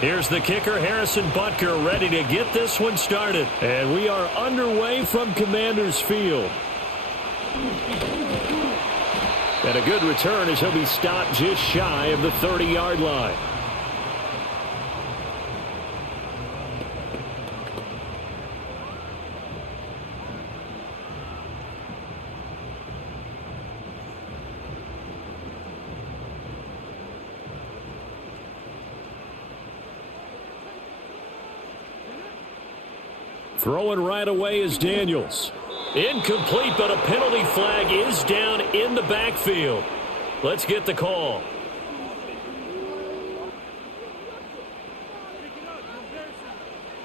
Here's the kicker, Harrison Butker, ready to get this one started. And we are underway from Commander's Field. And a good return as he'll be stopped just shy of the 30-yard line. Throwing right away is Daniels. Incomplete, but a penalty flag is down in the backfield. Let's get the call.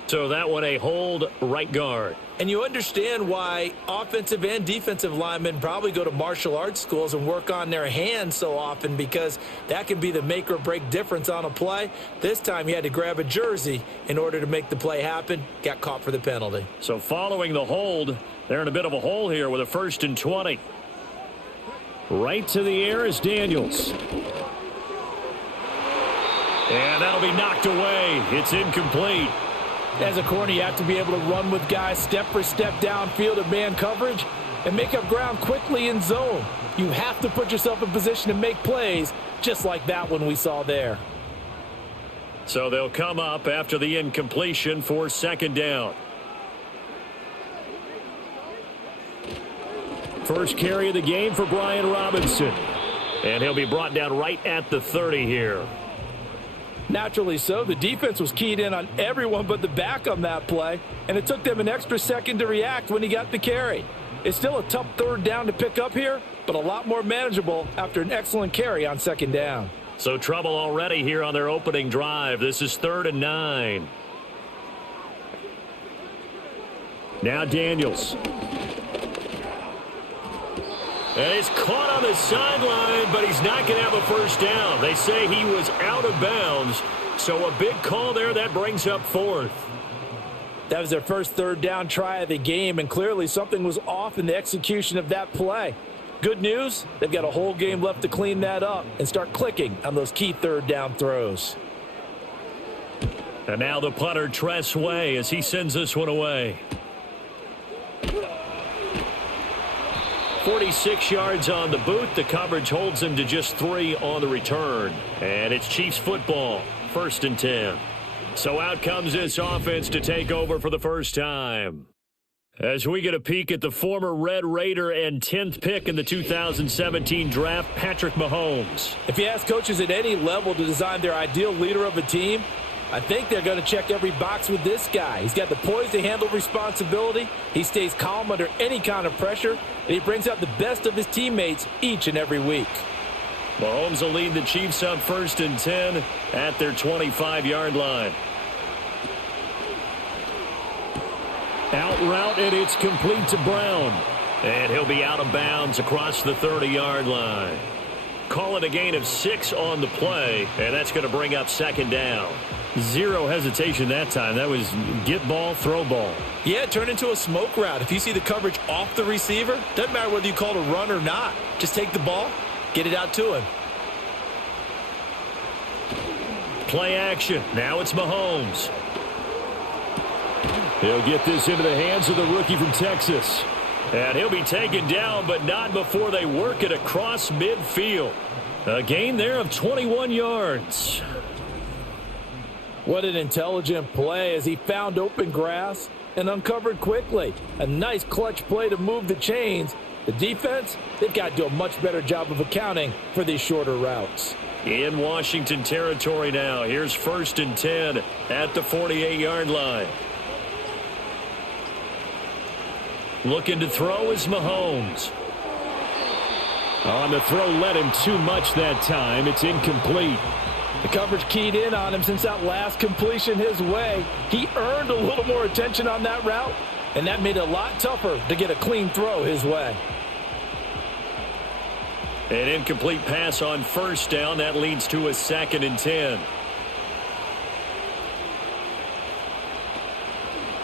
So that one a hold, right guard. And you understand why offensive and defensive linemen probably go to martial arts schools and work on their hands so often, because that can be the make or break difference on a play. This time he had to grab a jersey in order to make the play happen. Got caught for the penalty. So following the hold, they're in a bit of a hole here with a 1st and 20. Right to the air is Daniels. And that'll be knocked away. It's incomplete. As a corner, you have to be able to run with guys step for step downfield in man coverage and make up ground quickly in zone. You have to put yourself in position to make plays, just like that one we saw there. So they'll come up after the incompletion for 2nd down. First carry of the game for Brian Robinson. And he'll be brought down right at the 30 here. Naturally so. The defense was keyed in on everyone but the back on that play, and it took them an extra second to react when he got the carry. It's still a tough 3rd down to pick up here, but a lot more manageable after an excellent carry on 2nd down. So trouble already here on their opening drive. This is 3rd and 9. Now Daniels. And he's caught on the sideline, but he's not going to have a 1st down. They say he was out of bounds, so a big call there. That brings up 4th. That was their first 3rd down try of the game, and clearly something was off in the execution of that play. Good news, they've got a whole game left to clean that up and start clicking on those key 3rd down throws. And now the punter, Tress Way, as he sends this one away. 46 yards on the boot. The coverage holds him to just 3 on the return. And it's Chiefs football, 1st and 10. So out comes this offense to take over for the first time. As we get a peek at the former Red Raider and 10th pick in the 2017 draft, Patrick Mahomes. If you ask coaches at any level to design their ideal leader of a team, I think they're going to check every box with this guy. He's got the poise to handle responsibility. He stays calm under any kind of pressure, and he brings out the best of his teammates each and every week. Mahomes will lead the Chiefs up 1st and 10 at their 25-yard line. Out route, and it's complete to Brown. And he'll be out of bounds across the 30-yard line. Call it a gain of 6 on the play, and that's going to bring up 2nd down. Zero hesitation that time. That was get ball, throw ball. Yeah, it turned into a smoke route. If you see the coverage off the receiver, doesn't matter whether you call it a run or not. Just take the ball, get it out to him. Play action. Now it's Mahomes. He'll get this into the hands of the rookie from Texas. And he'll be taken down, but not before they work it across midfield. A gain there of 21 yards. What an intelligent play as he found open grass and uncovered quickly. A nice clutch play to move the chains. The defense, they've got to do a much better job of accounting for these shorter routes. In Washington territory now. Here's 1st and 10 at the 48-yard line. Looking to throw is Mahomes. On the throw, led him too much that time. It's incomplete. The coverage keyed in on him since that last completion his way. He earned a little more attention on that route, and that made it a lot tougher to get a clean throw his way. An incomplete pass on 1st down. That leads to a 2nd and 10.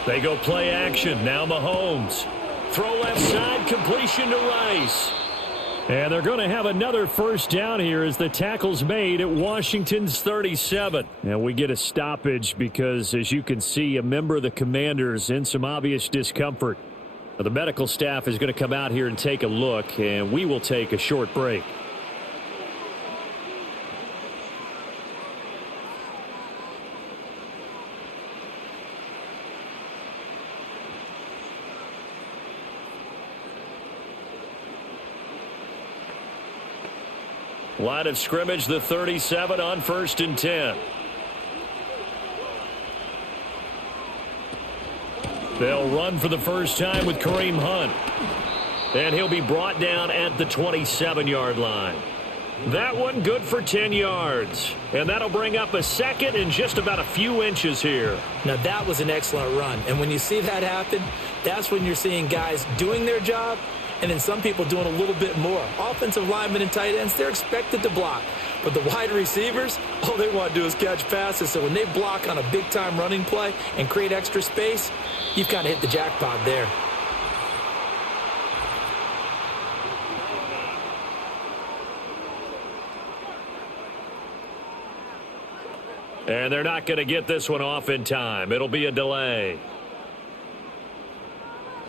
They go play action. Now Mahomes. Throw left side, completion to Rice. And they're going to have another first down here as the tackle's made at Washington's 37. And we get a stoppage because, as you can see, a member of the Commanders in some obvious discomfort. The medical staff is going to come out here and take a look, and we will take a short break. Line of scrimmage, the 37 on 1st and 10. They'll run for the first time with Kareem Hunt. And he'll be brought down at the 27-yard line. That one good for 10 yards. And that'll bring up a second and just about a few inches here. Now, that was an excellent run. And when you see that happen, that's when you're seeing guys doing their job and then some people doing a little bit more. Offensive linemen and tight ends, they're expected to block. But the wide receivers, all they want to do is catch passes. So when they block on a big-time running play and create extra space, you've kind of hit the jackpot there. And they're not going to get this one off in time. It'll be a delay.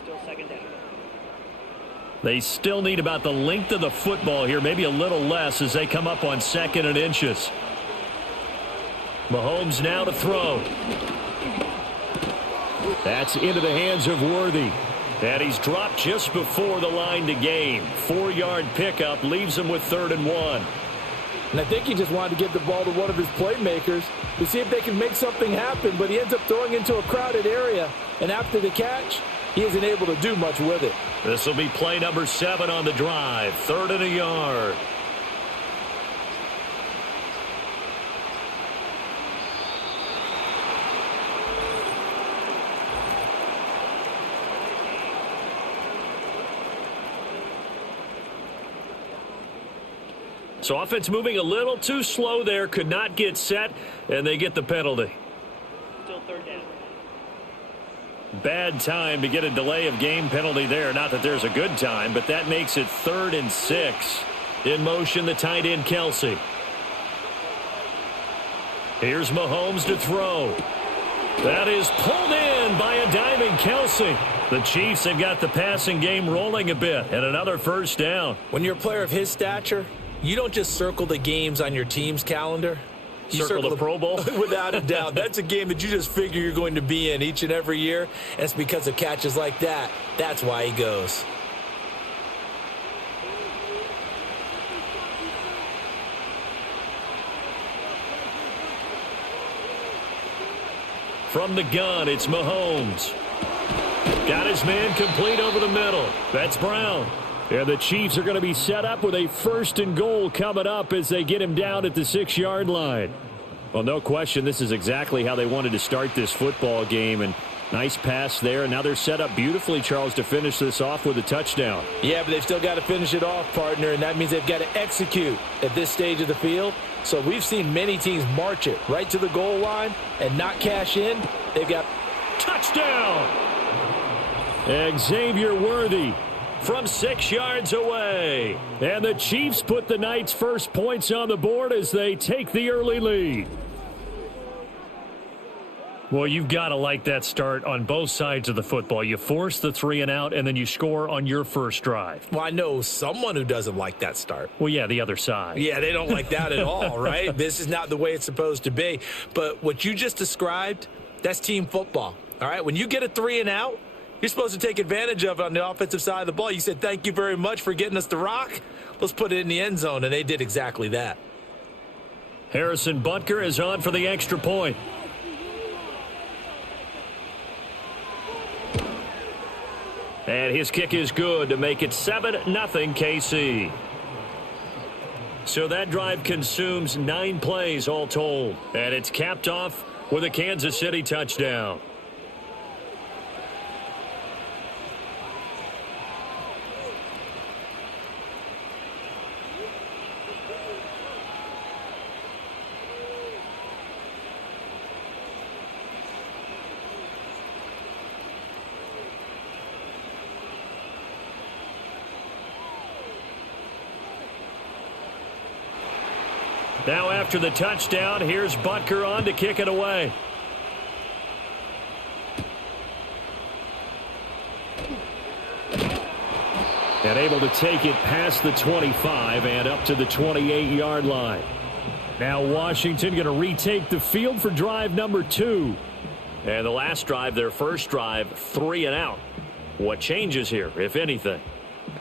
Still second down. They still need about the length of the football here, maybe a little less as they come up on 2nd and inches. Mahomes now to throw. That's into the hands of Worthy. And he's dropped just before the line to gain. 4-yard pickup leaves him with 3rd and 1. And I think he just wanted to give the ball to one of his playmakers to see if they can make something happen, but he ends up throwing into a crowded area. And after the catch, he isn't able to do much with it. This will be play number 7 on the drive. 3rd and a yard. So offense moving a little too slow there. Could not get set, and they get the penalty. Still 3rd down. Bad time to get a delay of game penalty there. Not that there's a good time, but that makes it 3rd and 6. In motion, the tight end, Kelsey. Here's Mahomes to throw. That is pulled in by a diving Kelsey. The Chiefs have got the passing game rolling a bit, and another first down. When you're a player of his stature, you don't just circle the games on your team's calendar. You circle the Pro Bowl? Without a doubt. That's a game that you just figure you're going to be in each and every year. And it's because of catches like that. That's why he goes. From the gun, it's Mahomes. Got his man complete over the middle. That's Brown. And the Chiefs are going to be set up with a 1st and goal coming up as they get him down at the 6-yard line. Well, no question, this is exactly how they wanted to start this football game. And nice pass there. And now they're set up beautifully, Charles, to finish this off with a touchdown. Yeah, but they've still got to finish it off, partner. And that means they've got to execute at this stage of the field. So we've seen many teams march it right to the goal line and not cash in. They've got touchdown. Xavier Worthy from 6 yards away. And the Chiefs put the night's first points on the board as they take the early lead. Well, you've got to like that start on both sides of the football. You force the 3 and out, and then you score on your first drive. Well, I know someone who doesn't like that start. Well, yeah, the other side. Yeah, they don't like that at all, right? This is not the way it's supposed to be. But what you just described, that's team football, all right? When you get a 3 and out, you're supposed to take advantage of it on the offensive side of the ball. You said, thank you very much for getting us the rock. Let's put it in the end zone, and they did exactly that. Harrison Butker is on for the extra point. And his kick is good to make it 7-0 KC. So that drive consumes 9 plays all told. And it's capped off with a Kansas City touchdown. Now after the touchdown, here's Butker on to kick it away. And able to take it past the 25 and up to the 28-yard line. Now Washington going to retake the field for drive number 2. And the last drive, their first drive, 3 and out. What changes here, if anything?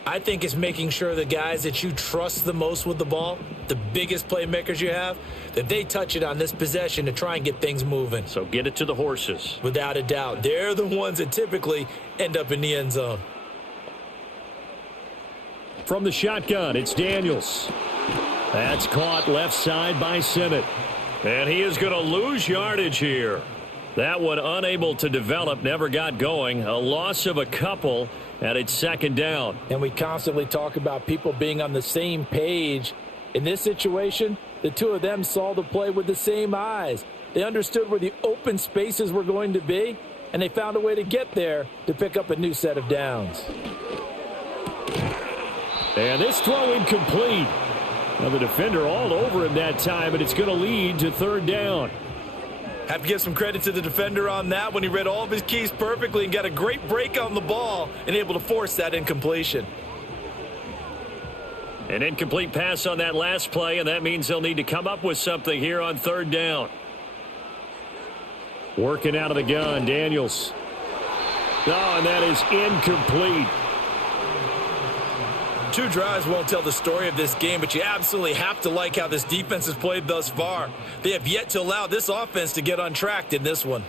I think it's making sure the guys that you trust the most with the ball, the biggest playmakers you have, that they touch it on this possession to try and get things moving. So get it to the horses. Without a doubt. They're the ones that typically end up in the end zone. From the shotgun, it's Daniels. That's caught left side by Simmett. And he is going to lose yardage here. That one unable to develop, never got going. A loss of a couple, and it's second down. And we constantly talk about people being on the same page. In this situation, the two of them saw the play with the same eyes. They understood where the open spaces were going to be, and they found a way to get there to pick up a new set of downs. And this throw incomplete. Now the defender all over him that time, and it's going to lead to third down. Have to give some credit to the defender on that when he read all of his keys perfectly and got a great break on the ball and able to force that incompletion. An incomplete pass on that last play, and that means they'll need to come up with something here on third down. Working out of the gun, Daniels. Oh, and that is incomplete. 2 drives won't tell the story of this game, but you absolutely have to like how this defense has played thus far. They have yet to allow this offense to get untracked in this one.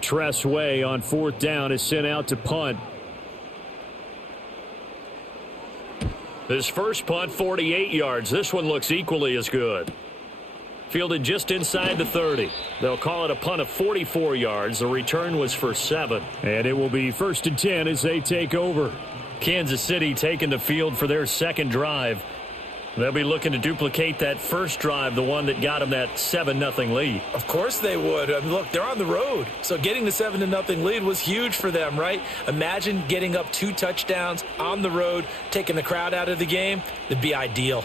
Tress Way on fourth down is sent out to punt. His first punt, 48 yards. This one looks equally as good. Fielded just inside the 30. They'll call it a punt of 44 yards. The return was for 7. And it will be 1st and 10 as they take over. Kansas City taking the field for their second drive. They'll be looking to duplicate that first drive, the one that got them that 7-0 lead. Of course they would. I mean, look, they're on the road. So getting the 7-0 lead was huge for them, right? Imagine getting up 2 touchdowns on the road, taking the crowd out of the game. It'd be ideal.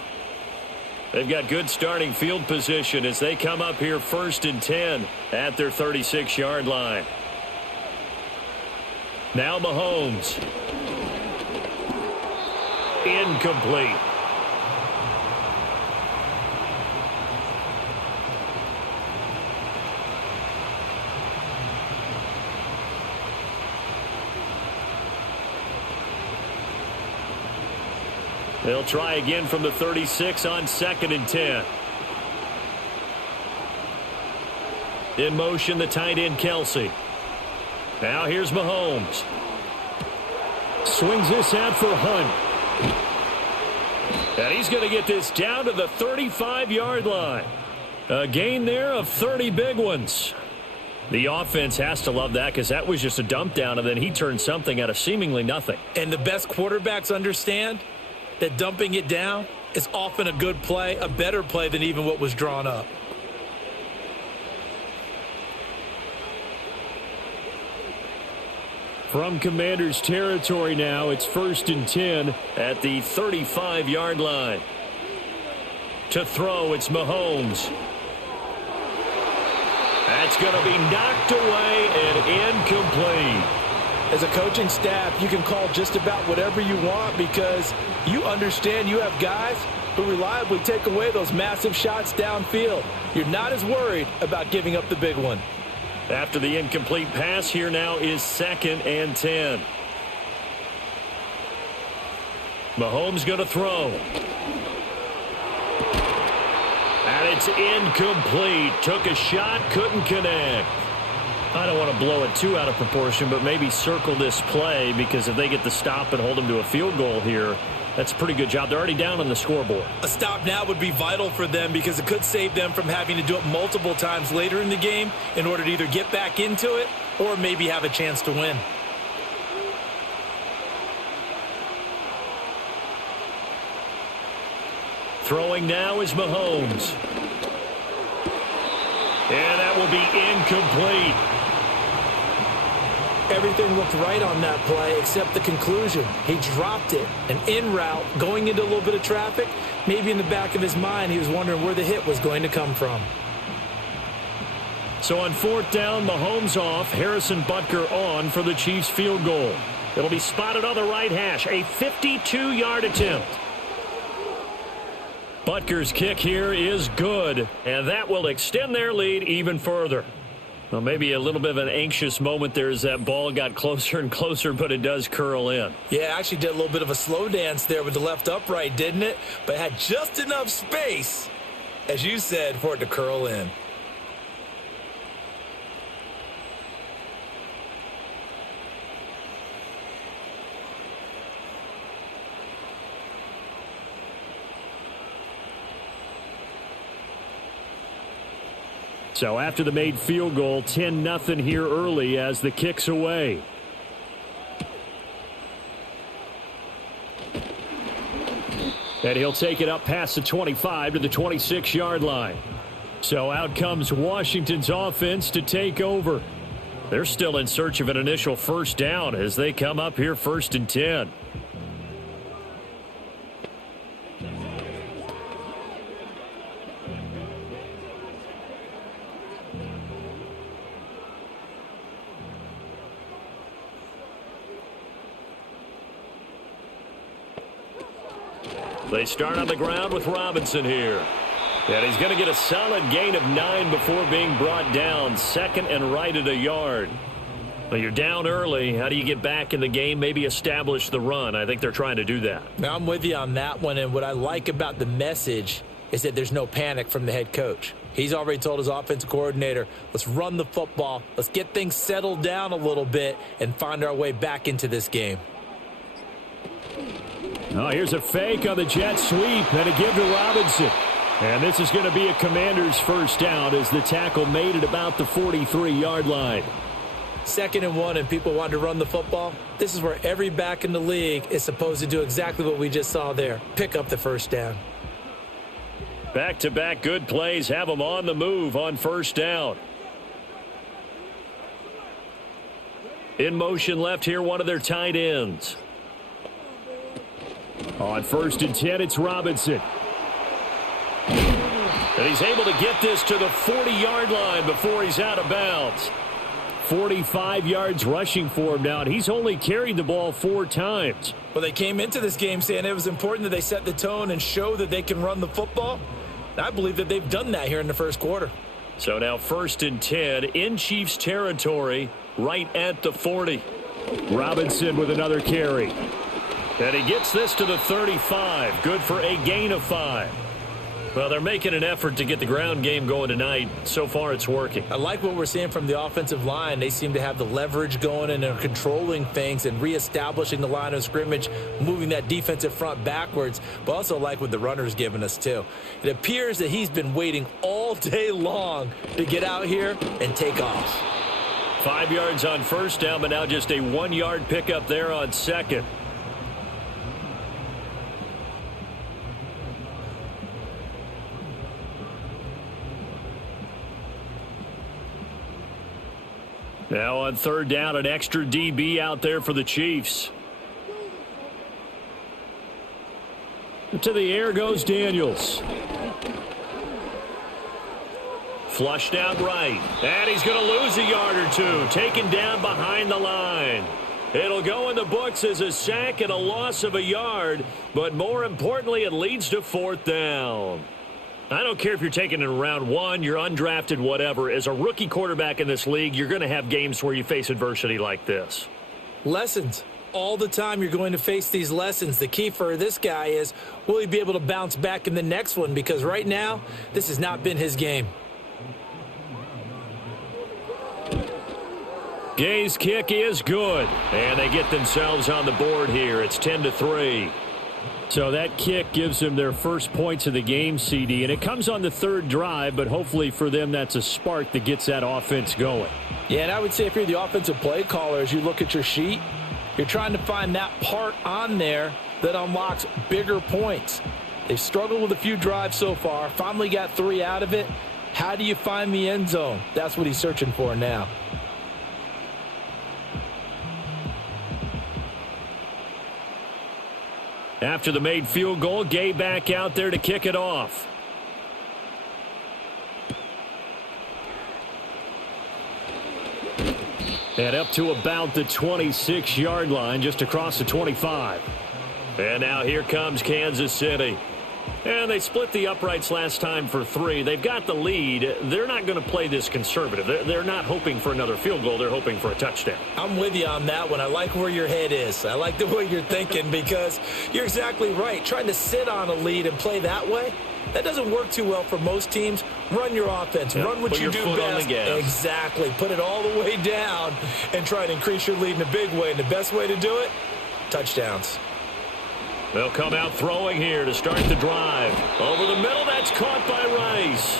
They've got good starting field position as they come up here 1st and 10 at their 36-yard line. Now Mahomes. Incomplete. They'll try again from the 36 on 2nd and 10. In motion, the tight end, Kelsey. Now here's Mahomes. Swings this out for Hunt. And he's going to get this down to the 35-yard line. A gain there of 30 big ones. The offense has to love that because that was just a dump down, and then he turned something out of seemingly nothing. And the best quarterbacks understand that dumping it down is often a good play, a better play than even what was drawn up. From Commander's territory now, it's 1st and 10 at the 35-yard line. To throw, it's Mahomes. That's going to be knocked away and incomplete. As a coaching staff, you can call just about whatever you want because you understand you have guys who reliably take away those massive shots downfield. You're not as worried about giving up the big one. After the incomplete pass, here now is 2nd and 10. Mahomes going to throw. And it's incomplete. Took a shot, couldn't connect. I don't want to blow it too out of proportion, but maybe circle this play because if they get the stop and hold them to a field goal here, that's a pretty good job. They're already down on the scoreboard. A stop now would be vital for them because it could save them from having to do it multiple times later in the game in order to either get back into it or maybe have a chance to win. Throwing now is Mahomes. And that will be incomplete. Everything looked right on that play except the conclusion. He dropped it, an in route, going into a little bit of traffic. Maybe in the back of his mind, he was wondering where the hit was going to come from. So on 4th down, Mahomes off, Harrison Butker on for the Chiefs field goal. It'll be spotted on the right hash, a 52-yard attempt. Butker's kick here is good, and that will extend their lead even further. Well, maybe a little bit of an anxious moment there as that ball got closer and closer, but it does curl in. Yeah, actually did a little bit of a slow dance there with the left upright, didn't it? But had just enough space, as you said, for it to curl in. So after the made field goal, 10-0 here early as the kick's away. And he'll take it up past the 25 to the 26-yard line. So out comes Washington's offense to take over. They're still in search of an initial first down as they come up here 1st and 10. They start on the ground with Robinson here. And he's going to get a solid gain of 9 before being brought down. 2nd and right at a yard. Well, you're down early. How do you get back in the game? Maybe establish the run. I think they're trying to do that. Now, I'm with you on that one. And what I like about the message is that there's no panic from the head coach. He's already told his offensive coordinator, let's run the football. Let's get things settled down a little bit and find our way back into this game. Oh, here's a fake on the jet sweep and a give to Robinson. And this is going to be a Commander's first down as the tackle made it about the 43-yard line. 2nd and 1 and people want to run the football. This is where every back in the league is supposed to do exactly what we just saw there. Pick up the first down. Back-to-back good plays have them on the move on 1st down. In motion left here, one of their tight ends. On 1st and 10, it's Robinson. And he's able to get this to the 40-yard line before he's out of bounds. 45 yards rushing for him now, and he's only carried the ball 4 times. Well, they came into this game saying it was important that they set the tone and show that they can run the football. And I believe that they've done that here in the first quarter. So now 1st and 10 in Chiefs territory right at the 40. Robinson with another carry. And he gets this to the 35. Good for a gain of 5. Well, they're making an effort to get the ground game going tonight. So far, it's working. I like what we're seeing from the offensive line. They seem to have the leverage going and are controlling things and reestablishing the line of scrimmage, moving that defensive front backwards, but also like what the runner's giving us, too. It appears that he's been waiting all day long to get out here and take off. 5 yards on 1st down, but now just a 1-yard pickup there on 2nd. Now on 3rd down, an extra DB out there for the Chiefs. To the air goes Daniels. Flushed out right. And he's going to lose a yard or 2. Taken down behind the line. It'll go in the books as a sack and a loss of a yard. But more importantly, it leads to 4th down. I don't care if you're taking it in round 1, you're undrafted, whatever. As a rookie quarterback in this league, you're going to have games where you face adversity like this. Lessons. All the time you're going to face these lessons. The key for this guy is, will he be able to bounce back in the next one? Because right now, this has not been his game. Gay's kick is good. And they get themselves on the board here. It's 10-3. So that kick gives them their first points of the game, CD, and it comes on the 3rd drive, but hopefully for them that's a spark that gets that offense going. Yeah, and I would say if you're the offensive play caller, as you look at your sheet, you're trying to find that part on there that unlocks bigger points. They've struggled with a few drives so far, finally got 3 out of it. How do you find the end zone? That's what he's searching for now. After the made field goal, Gay back out there to kick it off. And up to about the 26-yard line, just across the 25. And now here comes Kansas City. And they split the uprights last time for 3. They've got the lead. They're not going to play this conservative. They're not hoping for another field goal. They're hoping for a touchdown. I'm with you on that one. I like where your head is. I like the way you're thinking because you're exactly right. Trying to sit on a lead and play that way, that doesn't work too well for most teams. Run your offense. Yep. Run what Put you do your foot on best. the gas. Exactly. Put it all the way down and try and increase your lead in a big way. And the best way to do it, touchdowns. They'll come out throwing here to start the drive. Over the middle, that's caught by Rice.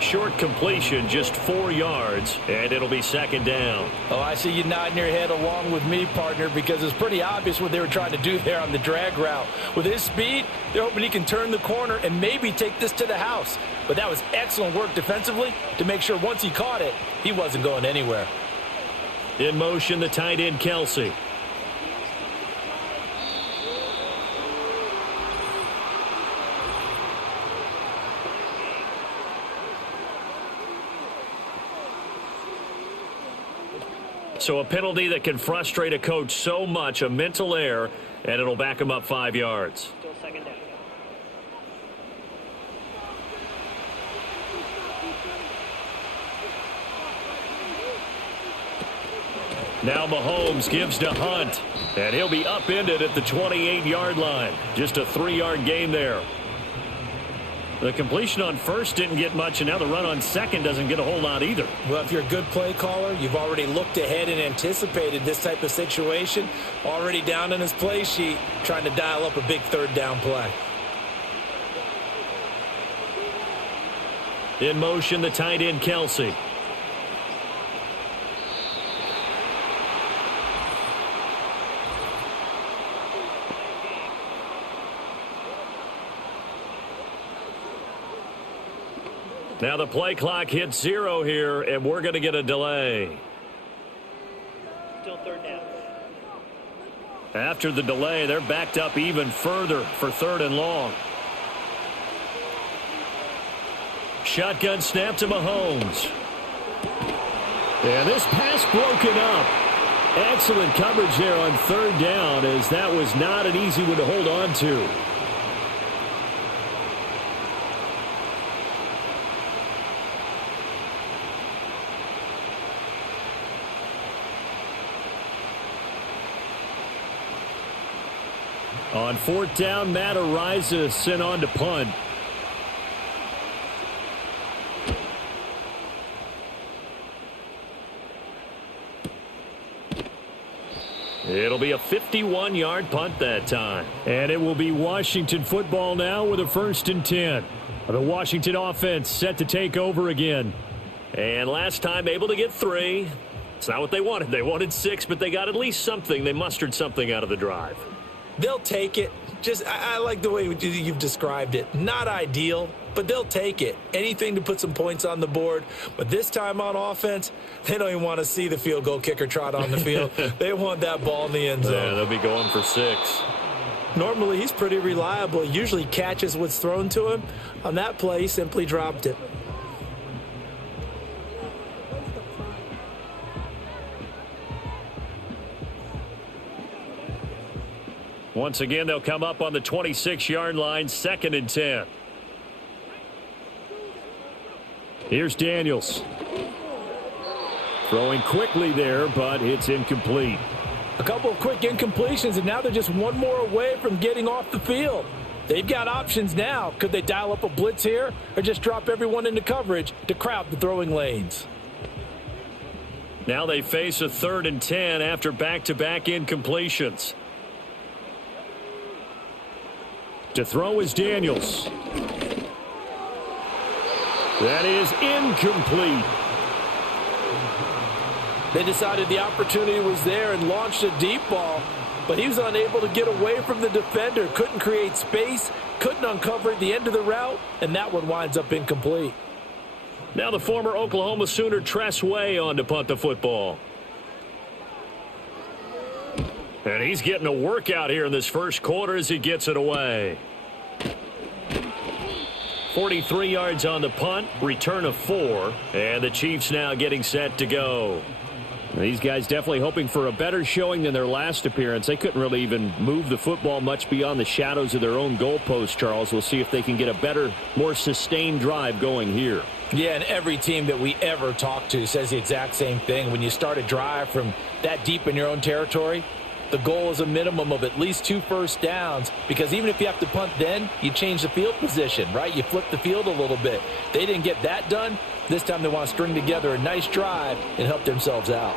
Short completion, just 4 yards, and it'll be second down. Oh, I see you nodding your head along with me, partner, because it's pretty obvious what they were trying to do there on the drag route. With his speed, they're hoping he can turn the corner and maybe take this to the house. But that was excellent work defensively to make sure once he caught it, he wasn't going anywhere. In motion, the tight end, Kelsey. So a penalty that can frustrate a coach so much, a mental error, and it'll back him up 5 yards. Still second down. Now Mahomes gives to Hunt, and he'll be upended at the 28-yard line. Just a 3-yard gain there. The completion on first didn't get much, and now the run on second doesn't get a whole lot either. Well, if you're a good play caller, you've already looked ahead and anticipated this type of situation. Already down in his play sheet, trying to dial up a big third down play. In motion, the tight end, Kelsey. Now the play clock hits 0 here, and we're going to get a delay. Still third down. After the delay, they're backed up even further for 3rd and long. Shotgun snap to Mahomes. And this pass broken up. Excellent coverage there on 3rd down, as that was not an easy one to hold on to. On 4th down, Matt Ariza sent on to punt. It'll be a 51-yard punt that time. And it will be Washington football now with a 1st and 10. The Washington offense set to take over again. And last time able to get 3. It's not what they wanted. They wanted 6, but they got at least something. They mustered something out of the drive. They'll take it. I like the way you've described it. Not ideal, but they'll take it. Anything to put some points on the board. But this time on offense, they don't even want to see the field goal kicker trot on the field. They want that ball in the end zone. Yeah, they'll be going for 6. Normally, he's pretty reliable. He usually catches what's thrown to him. On that play, he simply dropped it. Once again, they'll come up on the 26-yard line, 2nd and 10. Here's Daniels. Throwing quickly there, but it's incomplete. A couple of quick incompletions, and now they're just one more away from getting off the field. They've got options now. Could they dial up a blitz here or just drop everyone into coverage to crowd the throwing lanes? Now they face a 3rd and 10 after back-to-back incompletions. To throw is Daniels. That is incomplete. They decided the opportunity was there and launched a deep ball, but he was unable to get away from the defender. Couldn't create space, couldn't uncover at the end of the route, and that one winds up incomplete. Now the former Oklahoma Sooner Tress Way on to punt the football. And he's getting a workout here in this first quarter as he gets it away. 43 yards on the punt, return of 4, and the Chiefs now getting set to go. These guys definitely hoping for a better showing than their last appearance. They couldn't really even move the football much beyond the shadows of their own goalpost, Charles. We'll see if they can get a better, more sustained drive going here. Yeah, and every team that we ever talk to says the exact same thing. When you start a drive from that deep in your own territory, the goal is a minimum of at least 2 first downs, because even if you have to punt then, you change the field position, right? You flip the field a little bit. They didn't get that done. This time they want to string together a nice drive and help themselves out.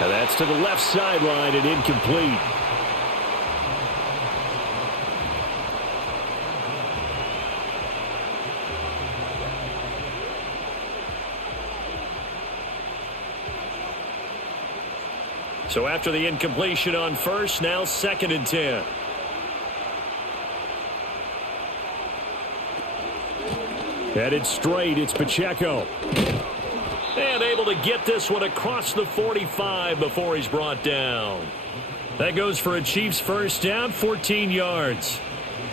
Now that's to the left sideline and incomplete. So after the incompletion on first, now 2nd and 10. Headed straight, it's Pacheco. And able to get this one across the 45 before he's brought down. That goes for a Chiefs first down, 14 yards.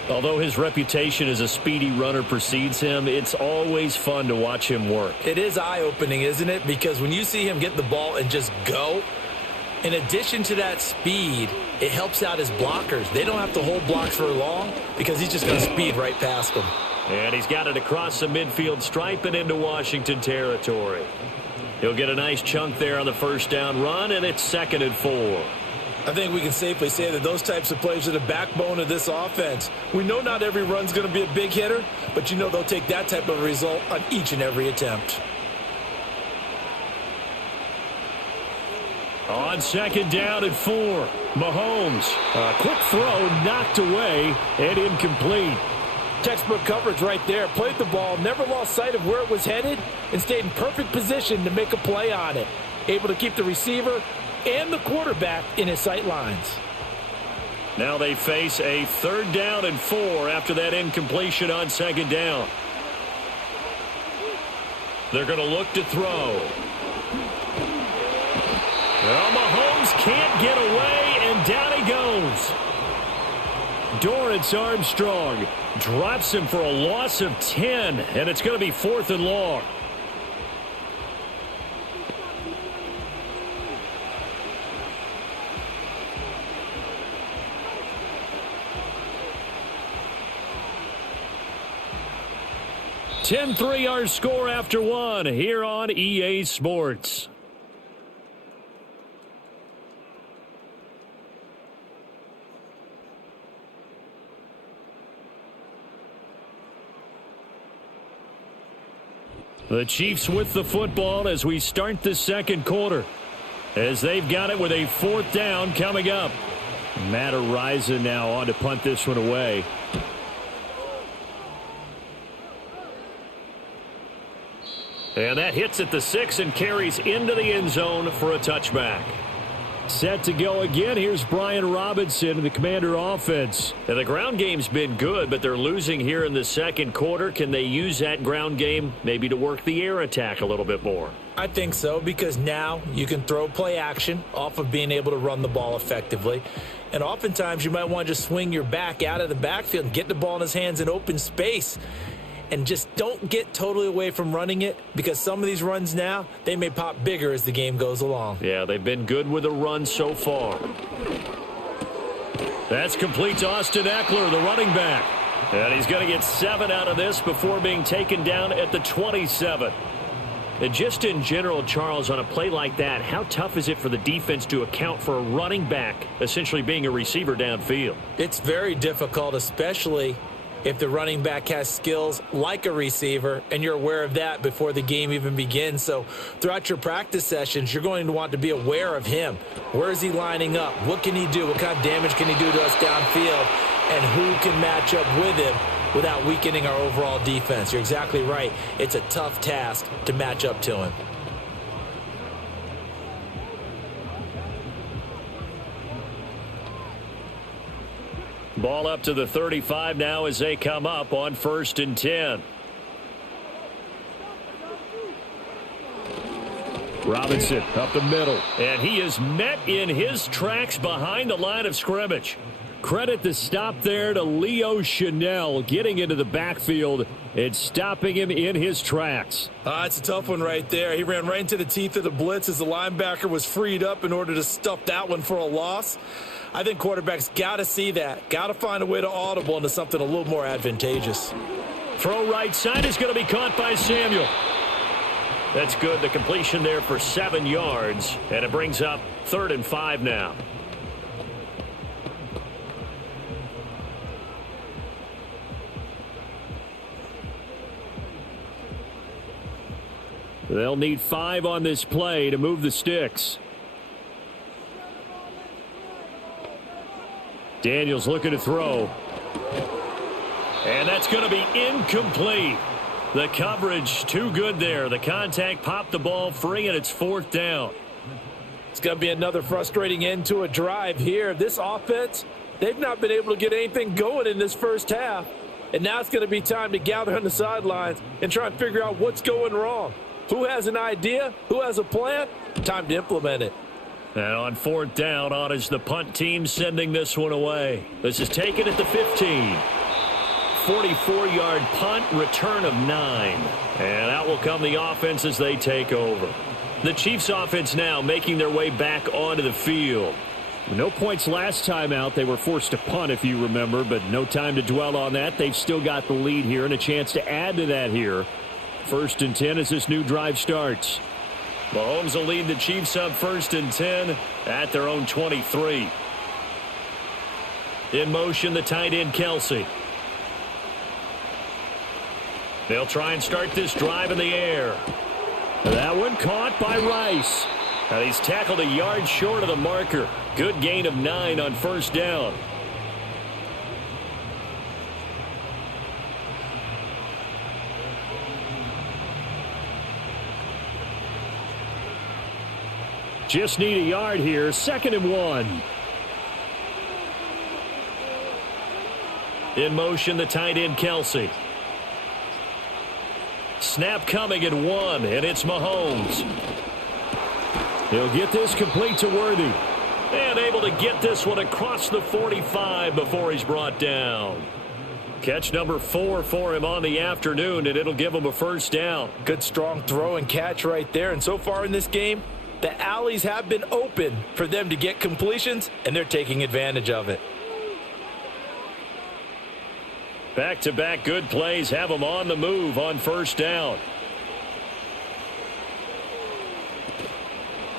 Although his reputation as a speedy runner precedes him, it's always fun to watch him work. It is eye-opening, isn't it? Because when you see him get the ball and just go, in addition to that speed, it helps out his blockers. They don't have to hold blocks for long because he's just going to speed right past them. And he's got it across the midfield stripe and into Washington territory. He'll get a nice chunk there on the first down run, and it's 2nd and 4. I think we can safely say that those types of plays are the backbone of this offense. We know not every run's going to be a big hitter, but you know they'll take that type of result on each and every attempt. On 2nd down and 4, Mahomes. A quick throw knocked away and incomplete. Textbook coverage right there. Played the ball, never lost sight of where it was headed, and stayed in perfect position to make a play on it. Able to keep the receiver and the quarterback in his sight lines. Now they face a 3rd down and 4 after that incompletion on 2nd down. They're going to look to throw. Well, Mahomes can't get away, and down he goes. Dorrance Armstrong drops him for a loss of 10, and it's going to be 4th and long. (10-3) our score after 1 here on EA Sports. The Chiefs with the football as we start the 2nd quarter, as they've got it with a 4th down coming up. Matt Ariza now on to punt this one away. And that hits at the 6 and carries into the end zone for a touchback. Set to go again. Here's Brian Robinson in the Commander offense. And the ground game's been good, but they're losing here in the 2nd quarter. Can they use that ground game maybe to work the air attack a little bit more? I think so, because now you can throw play action off of being able to run the ball effectively. And oftentimes you might want to just swing your back out of the backfield and get the ball in his hands in open space. And just don't get totally away from running it, because some of these runs now, they may pop bigger as the game goes along. Yeah, they've been good with a run so far. That's complete to Austin Eckler, the running back. And he's going to get 7 out of this before being taken down at the 27. And just in general, Charles, on a play like that, how tough is it for the defense to account for a running back essentially being a receiver downfield? It's very difficult, especially if the running back has skills like a receiver, and you're aware of that before the game even begins. So throughout your practice sessions, you're going to want to be aware of him. Where is he lining up? What can he do? What kind of damage can he do to us downfield? And who can match up with him without weakening our overall defense? You're exactly right. It's a tough task to match up to him. Ball up to the 35 now as they come up on 1st and 10. Robinson up the middle. And he is met in his tracks behind the line of scrimmage. Credit the stop there to Leo Chanel getting into the backfield and stopping him in his tracks. It's a tough one right there. He ran right into the teeth of the blitz as the linebacker was freed up in order to stuff that one for a loss. I think quarterbacks got to see that. Got to find a way to audible into something a little more advantageous. Throw right side is going to be caught by Samuel. That's good. The completion there for 7 yards. And it brings up 3rd and 5 now. They'll need 5 on this play to move the sticks. Daniels looking to throw. And that's going to be incomplete. The coverage too good there. The contact popped the ball free, and it's 4th down. It's going to be another frustrating end to a drive here. This offense, they've not been able to get anything going in this first half. And now it's going to be time to gather on the sidelines and try and figure out what's going wrong. Who has an idea? Who has a plan? Time to implement it. And on 4th down, on is the punt team sending this one away. This is taken at the 15. 44-yard punt, return of 9. And out will come the offense as they take over. The Chiefs offense now making their way back onto the field. No points last time out. They were forced to punt, if you remember, but no time to dwell on that. They've still got the lead here and a chance to add to that here. 1st and 10 as this new drive starts. Mahomes will lead the Chiefs up 1st and 10 at their own 23. In motion, the tight end, Kelsey. They'll try and start this drive in the air. That one caught by Rice. And he's tackled a yard short of the marker. Good gain of 9 on 1st down. Just need a yard here. 2nd and 1. In motion, the tight end, Kelsey. Snap coming at 1, and it's Mahomes. He'll get this complete to Worthy. And able to get this one across the 45 before he's brought down. Catch number 4 for him on the afternoon, and it'll give him a 1st down. Good strong throw and catch right there. And so far in this game, the alleys have been open for them to get completions, and they're taking advantage of it. Back-to-back good plays have them on the move on 1st down.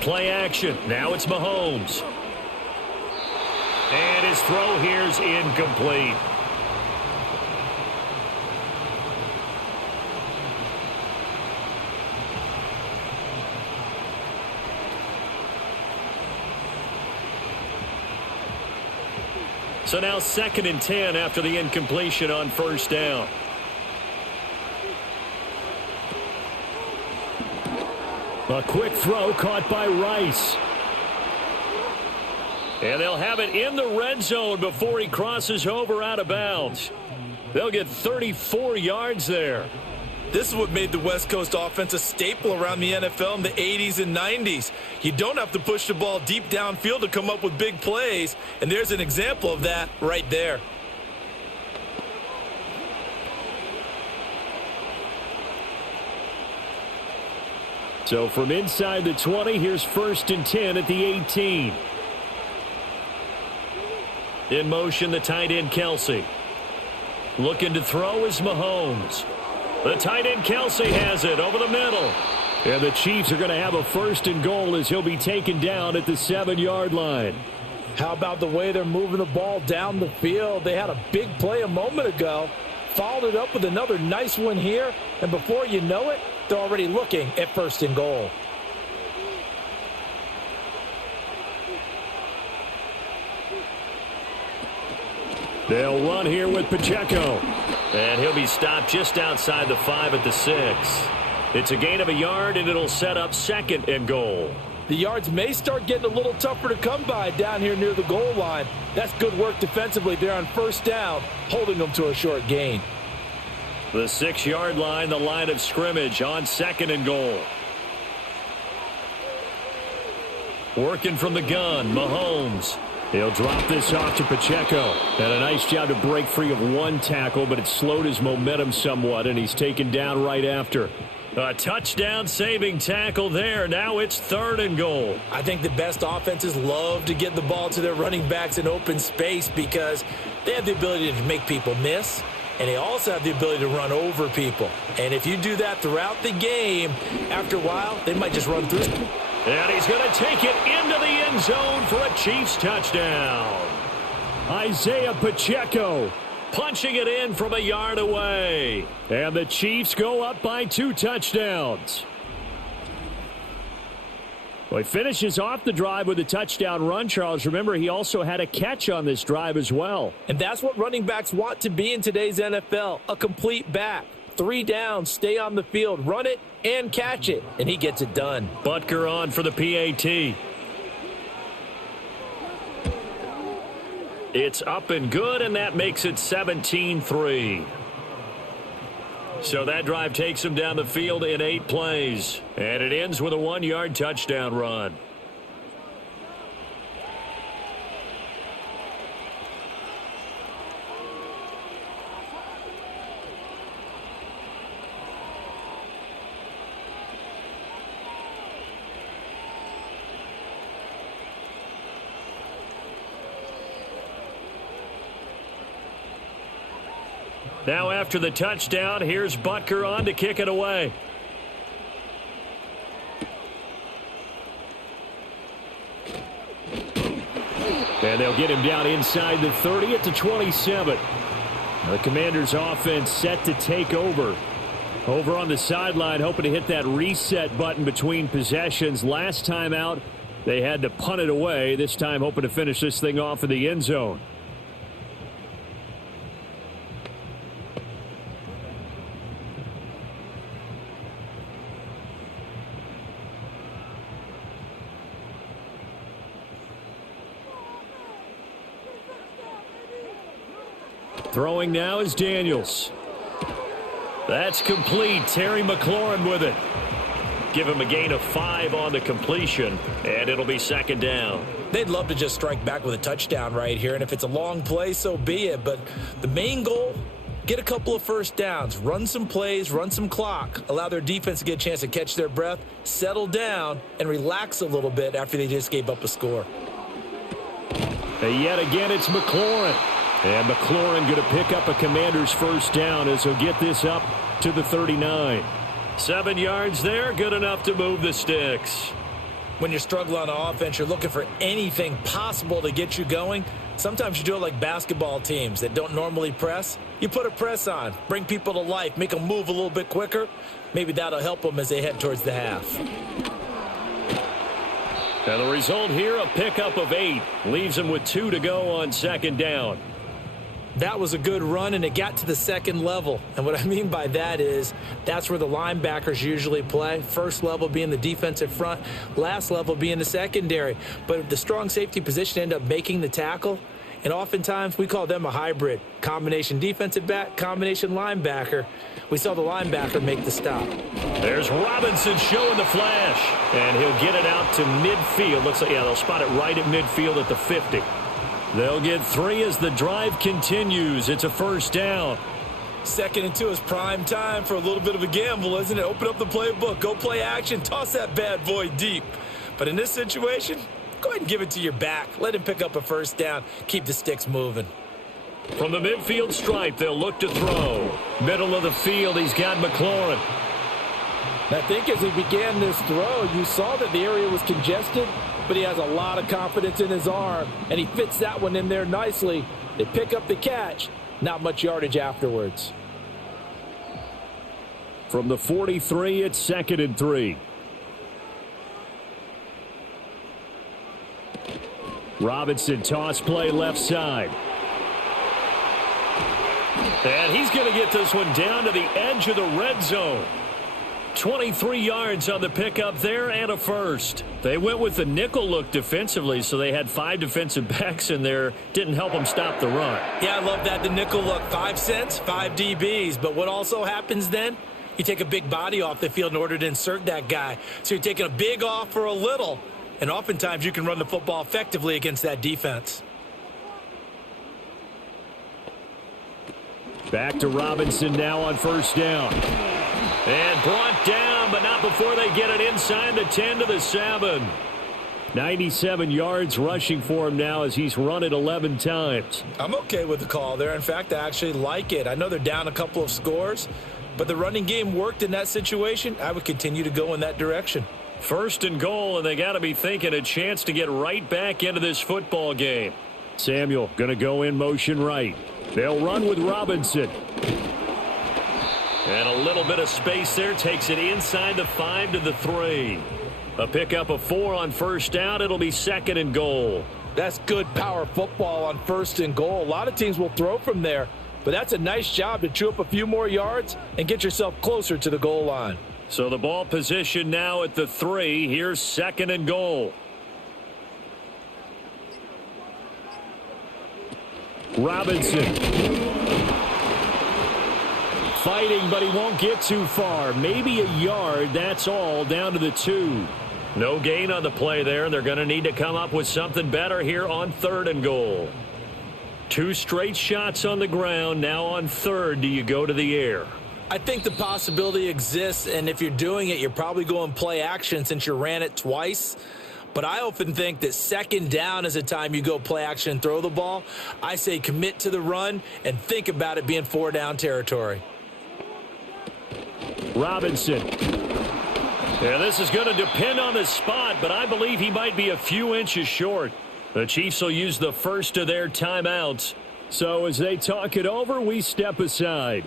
Play action. Now it's Mahomes. And his throw here's incomplete. So now 2nd and 10 after the incompletion on 1st down. A quick throw caught by Rice. And they'll have it in the red zone before he crosses over out of bounds. They'll get 34 yards there. This is what made the West Coast offense a staple around the NFL in the 80s and 90s. You don't have to push the ball deep downfield to come up with big plays, and there's an example of that right there. So from inside the 20, here's 1st and 10 at the 18. In motion, the tight end, Kelsey. Looking to throw is Mahomes. The tight end, Kelsey, has it over the middle. And the Chiefs are going to have a 1st and goal as he'll be taken down at the 7-yard line. How about the way they're moving the ball down the field? They had a big play a moment ago, followed it up with another nice one here, and before you know it, they're already looking at 1st and goal. They'll run here with Pacheco. And he'll be stopped just outside the 5 at the 6. It's a gain of a yard, and it'll set up 2nd and goal. The yards may start getting a little tougher to come by down here near the goal line. That's good work defensively there on 1st down, holding them to a short gain. The 6-yard line, the line of scrimmage on 2nd and goal. Working from the gun, Mahomes. He'll drop this off to Pacheco. And a nice job to break free of one tackle, but it slowed his momentum somewhat, and he's taken down right after. A touchdown-saving tackle there. Now it's 3rd and goal. I think the best offenses love to get the ball to their running backs in open space because they have the ability to make people miss, and they also have the ability to run over people. And if you do that throughout the game, after a while, they might just run through it. And he's going to take it into the end zone for a Chiefs touchdown. Isaiah Pacheco punching it in from a yard away. And the Chiefs go up by 2 touchdowns. Well, he finishes off the drive with a touchdown run, Charles. Remember, he also had a catch on this drive as well. And that's what running backs want to be in today's NFL, a complete back. 3 downs, stay on the field, run it, and catch it. And he gets it done. Butker on for the PAT. It's up and good, and that makes it 17-3. So that drive takes him down the field in 8 plays. And it ends with a 1-yard touchdown run. Now after the touchdown, here's Butker on to kick it away. And they'll get him down inside the 30 at the 27. The Commanders' offense set to take over. Over on the sideline, hoping to hit that reset button between possessions. Last time out, they had to punt it away. This time hoping to finish this thing off in the end zone. Throwing now is Daniels. That's complete. Terry McLaurin with it. Give him a gain of 5 on the completion, and it'll be 2nd down. They'd love to just strike back with a touchdown right here, and if it's a long play, so be it. But the main goal, get a couple of 1st downs, run some plays, run some clock, allow their defense to get a chance to catch their breath, settle down, and relax a little bit after they just gave up a score. And yet again, it's McLaurin. And McLaurin going to pick up a Commander's 1st down as he'll get this up to the 39. 7 yards there, good enough to move the sticks. When you're struggling on offense, you're looking for anything possible to get you going. Sometimes you do it like basketball teams that don't normally press. You put a press on, bring people to life, make them move a little bit quicker. Maybe that'll help them as they head towards the half. And the result here, a pickup of 8. Leaves them with 2 to go on 2nd down. That was a good run, and it got to the 2nd level. And what I mean by that is that's where the linebackers usually play. 1st level being the defensive front, last level being the secondary. But the strong safety position ended up making the tackle. And oftentimes we call them a hybrid. Combination defensive back, combination linebacker. We saw the linebacker make the stop. There's Robinson showing the flash. And he'll get it out to midfield. Looks like, yeah, they'll spot it right at midfield at the 50. They'll get 3 as the drive continues. It's a 1st down. 2nd and 2 is prime time for a little bit of a gamble, isn't it? Open up the playbook, go play action, toss that bad boy deep. But in this situation, go ahead and give it to your back. Let him pick up a 1st down. Keep the sticks moving. From the midfield stripe, they'll look to throw. Middle of the field, he's got McLaurin. I think as he began this throw, you saw that the area was congested, but he has a lot of confidence in his arm, and he fits that one in there nicely. They pick up the catch. Not much yardage afterwards. From the 43, it's 2nd and 3. Robinson toss play left side. And he's going to get this one down to the edge of the red zone. 23 yards on the pickup there and a 1st. They went with the nickel look defensively, so they had 5 defensive backs in there. Didn't help them stop the run. Yeah, I love that, the nickel look. 5 cents, 5 DBs. But what also happens then? You take a big body off the field in order to insert that guy. So you're taking a big off for a little. and oftentimes you can run the football effectively against that defense. Back to Robinson now on first down. And brought down, but not before they get it inside the 10 to the 7. 97 yards rushing for him now as he's run it 11 times. I'm okay with the call there. In fact, I actually like it. I know they're down a couple of scores, but the running game worked in that situation. I would continue to go in that direction. First and goal, and they got to be thinking a chance to get right back into this football game. Samuel going to go in motion right. They'll run with Robinson. And a little bit of space there, takes it inside the 5 to the 3. A pickup of 4 on first down. It'll be second and goal. That's good power football on first and goal. A lot of teams will throw from there, but that's a nice job to chew up a few more yards and get yourself closer to the goal line. So the ball position now at the 3. Here's second and goal. Robinson. Fighting, but he won't get too far. Maybe a yard, that's all, down to the 2. No gain on the play there. They're going to need to come up with something better here on third and goal. 2 straight shots on the ground. Now on third, do you go to the air? I think the possibility exists, and if you're doing it, you're probably going play action since you ran it twice. But I often think that second down is a time you go play action and throw the ball. I say commit to the run and think about it being 4 down territory. Robinson. Yeah, this is going to depend on the spot, but I believe he might be a few inches short. The Chiefs will use the first of their timeouts. So as they talk it over, we step aside.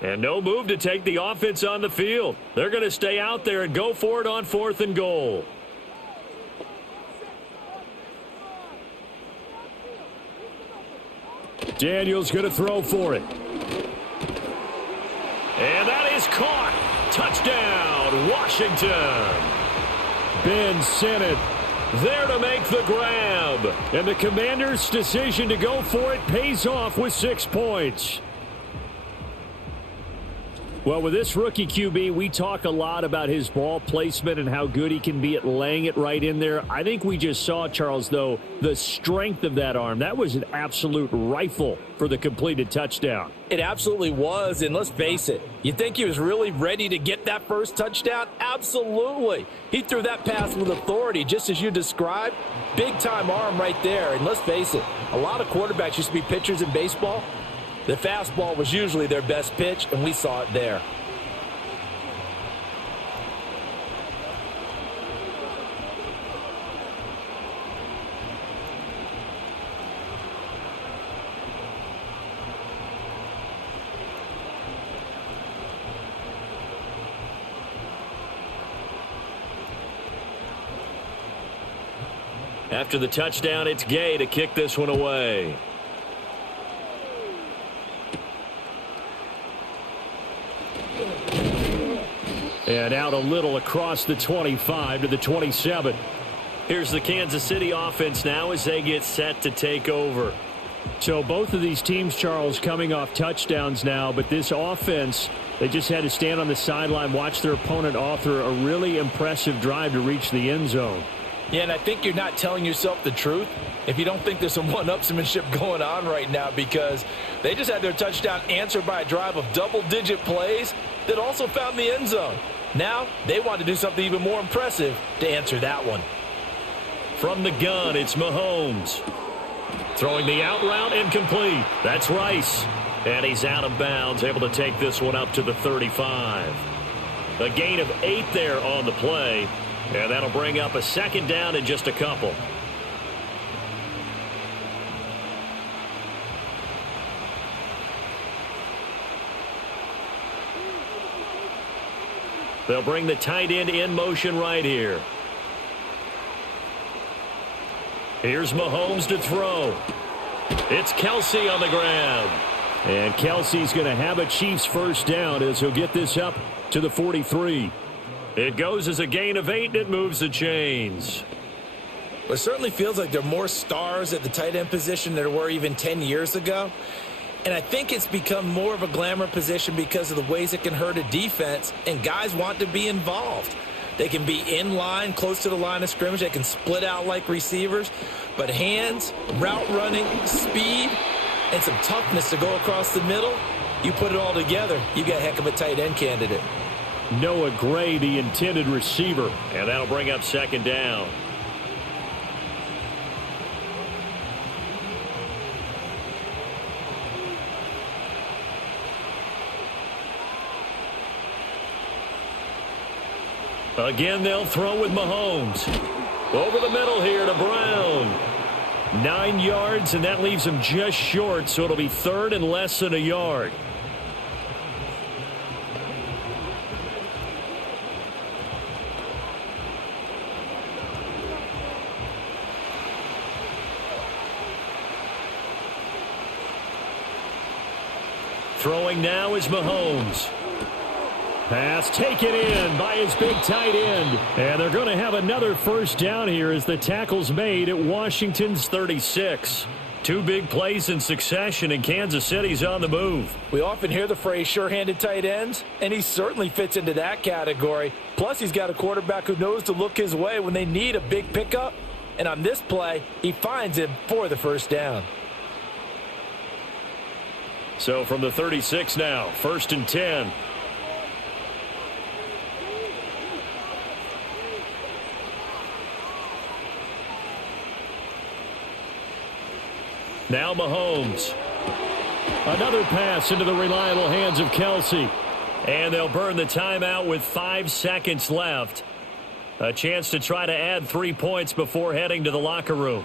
And no move to take the offense on the field. They're going to stay out there and go for it on fourth and goal. Daniel's going to throw for it. And that is caught. Touchdown, Washington. Ben Sinnott there to make the grab. And the Commanders' decision to go for it pays off with 6 points. Well, with this rookie QB, we talk a lot about his ball placement and how good he can be at laying it right in there. I think we just saw, Charles, though, the strength of that arm. That was an absolute rifle for the completed touchdown. It absolutely was, and let's face it, you think he was really ready to get that first touchdown? Absolutely. He threw that pass with authority, just as you described. Big-time arm right there, and let's face it, a lot of quarterbacks used to be pitchers in baseball. The fastball was usually their best pitch, and we saw it there. After the touchdown, it's Gay to kick this one away. And out a little across the 25 to the 27. Here's the Kansas City offense now as they get set to take over. So both of these teams, Charles, coming off touchdowns now, but this offense, they just had to stand on the sideline, watch their opponent author a really impressive drive to reach the end zone. Yeah, and I think you're not telling yourself the truth if you don't think there's some one-upsmanship going on right now, because they just had their touchdown answered by a drive of double-digit plays that also found the end zone. Now they want to do something even more impressive to answer that one. From the gun, it's Mahomes. Throwing the out route incomplete. That's Rice. And he's out of bounds, able to take this one up to the 35. A gain of 8 there on the play. And that'll bring up a second down in just a couple. They'll bring the tight end in motion right here. Here's Mahomes to throw. It's Kelsey on the ground. And Kelsey's going to have a Chiefs first down as he'll get this up to the 43. It goes as a gain of 8, and it moves the chains. Well, it certainly feels like there are more stars at the tight end position than there were even 10 years ago. And I think it's become more of a glamour position because of the ways it can hurt a defense, and guys want to be involved. They can be in line, close to the line of scrimmage. They can split out like receivers. But hands, route running, speed, and some toughness to go across the middle, you put it all together, you got a heck of a tight end candidate. Noah Gray, the intended receiver, and that'll bring up second down. Again, they'll throw with Mahomes. Over the middle here to Brown. 9 yards, and that leaves him just short, so it'll be third and less than a yard. Throwing now is Mahomes. Pass taken in by his big tight end. And they're going to have another first down here as the tackle's made at Washington's 36. Two big plays in succession, and Kansas City's on the move. We often hear the phrase sure-handed tight ends, and he certainly fits into that category. Plus, he's got a quarterback who knows to look his way when they need a big pickup. And on this play, he finds him for the first down. So from the 36 now, 1st and 10. Now Mahomes. Another pass into the reliable hands of Kelsey. And they'll burn the timeout with 5 seconds left. A chance to try to add 3 points before heading to the locker room.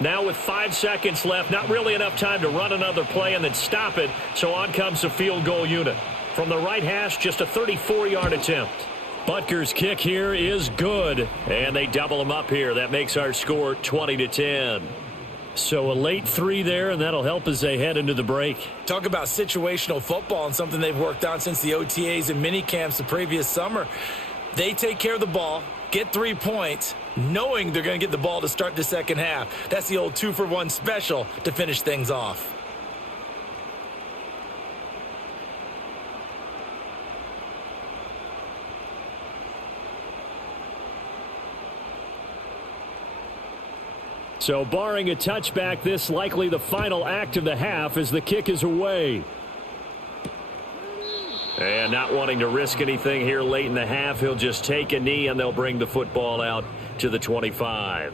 Now with 5 seconds left, not really enough time to run another play and then stop it, so on comes the field goal unit. From the right hash, just a 34-yard attempt. Butker's kick here is good, and they double him up here. That makes our score 20-10. So a late 3 there, and that'll help as they head into the break. Talk about situational football and something they've worked on since the OTAs and mini camps the previous summer. They take care of the ball, get 3 points, knowing they're going to get the ball to start the second half. That's the old 2-for-1 special to finish things off. So barring a touchback, this likely the final act of the half as the kick is away. And not wanting to risk anything here late in the half, he'll just take a knee and they'll bring the football out to the 25.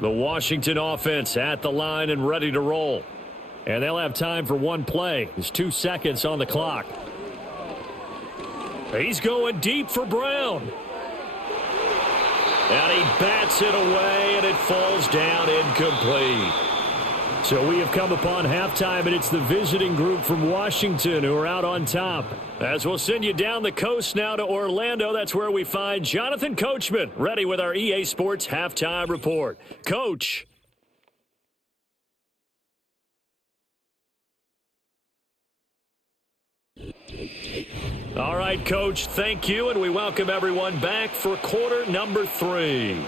The Washington offense at the line and ready to roll. And they'll have time for one play. There's 2 seconds on the clock. He's going deep for Brown. And he bats it away, and it falls down incomplete. So we have come upon halftime, and it's the visiting group from Washington who are out on top. As we'll send you down the coast now to Orlando, that's where we find Jonathan Coachman, ready with our EA Sports Halftime Report. Coach. All right, Coach, thank you, and we welcome everyone back for quarter number 3.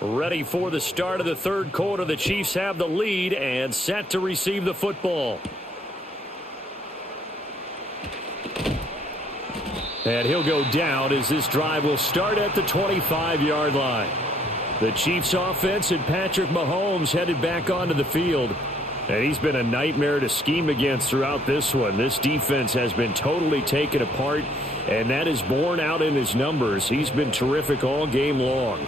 Ready for the start of the third quarter. The Chiefs have the lead and set to receive the football. And he'll go down as this drive will start at the 25-yard line. The Chiefs offense and Patrick Mahomes headed back onto the field. And he's been a nightmare to scheme against throughout this one. This defense has been totally taken apart, and that is borne out in his numbers. He's been terrific all game long.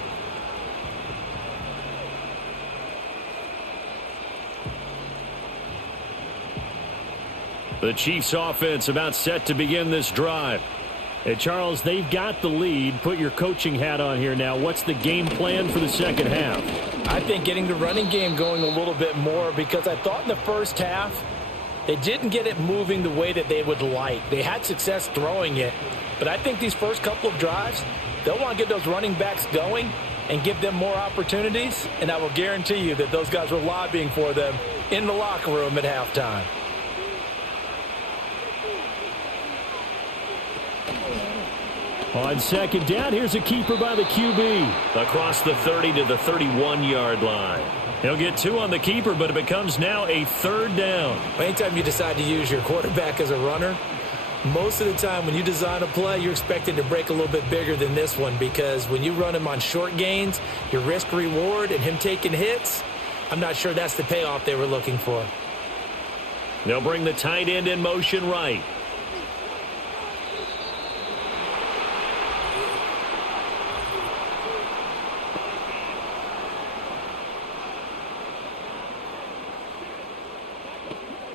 The Chiefs offense about set to begin this drive. Hey, Charles, they've got the lead. Put your coaching hat on here now. What's the game plan for the second half? I think getting the running game going a little bit more, because I thought in the first half they didn't get it moving the way that they would like. They had success throwing it, but I think these first couple of drives, they'll want to get those running backs going and give them more opportunities, and I will guarantee you that those guys were lobbying for them in the locker room at halftime. On second down, here's a keeper by the QB. Across the 30 to the 31-yard line. He'll get 2 on the keeper, but it becomes now a 3rd down. Anytime you decide to use your quarterback as a runner, most of the time when you design a play, you're expected to break a little bit bigger than this one, because when you run him on short gains, your risk-reward and him taking hits, I'm not sure that's the payoff they were looking for. They'll bring the tight end in motion right.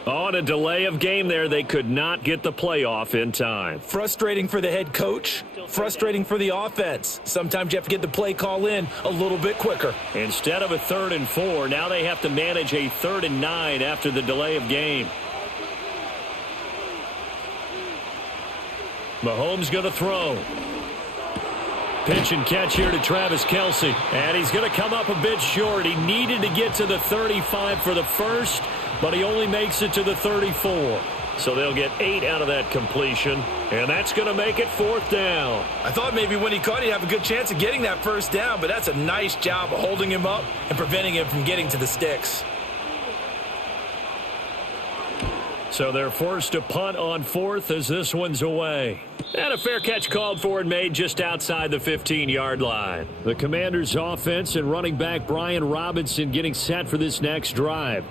On a delay of game there, they could not get the playoff in time. Frustrating for the head coach, frustrating for the offense. Sometimes you have to get the play call in a little bit quicker. Instead of a 3rd and 4, now they have to manage a 3rd and 9 after the delay of game. Mahomes going to throw. Pitch and catch here to Travis Kelce. And he's going to come up a bit short. He needed to get to the 35 for the first, but he only makes it to the 34. So they'll get 8 out of that completion, and that's going to make it 4th down. I thought maybe when he caught, he'd have a good chance of getting that first down, but that's a nice job of holding him up and preventing him from getting to the sticks. So they're forced to punt on 4th as this one's away. And a fair catch called for and made just outside the 15-yard line. The Commanders' offense and running back Brian Robinson getting set for this next drive.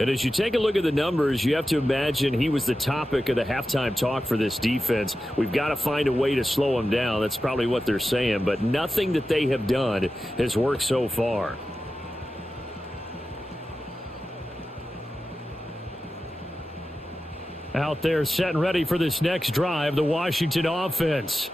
And as you take a look at the numbers, you have to imagine he was the topic of the halftime talk for this defense. We've got to find a way to slow him down. That's probably what they're saying, but nothing that they have done has worked so far. Out there set and ready for this next drive, the Washington offense.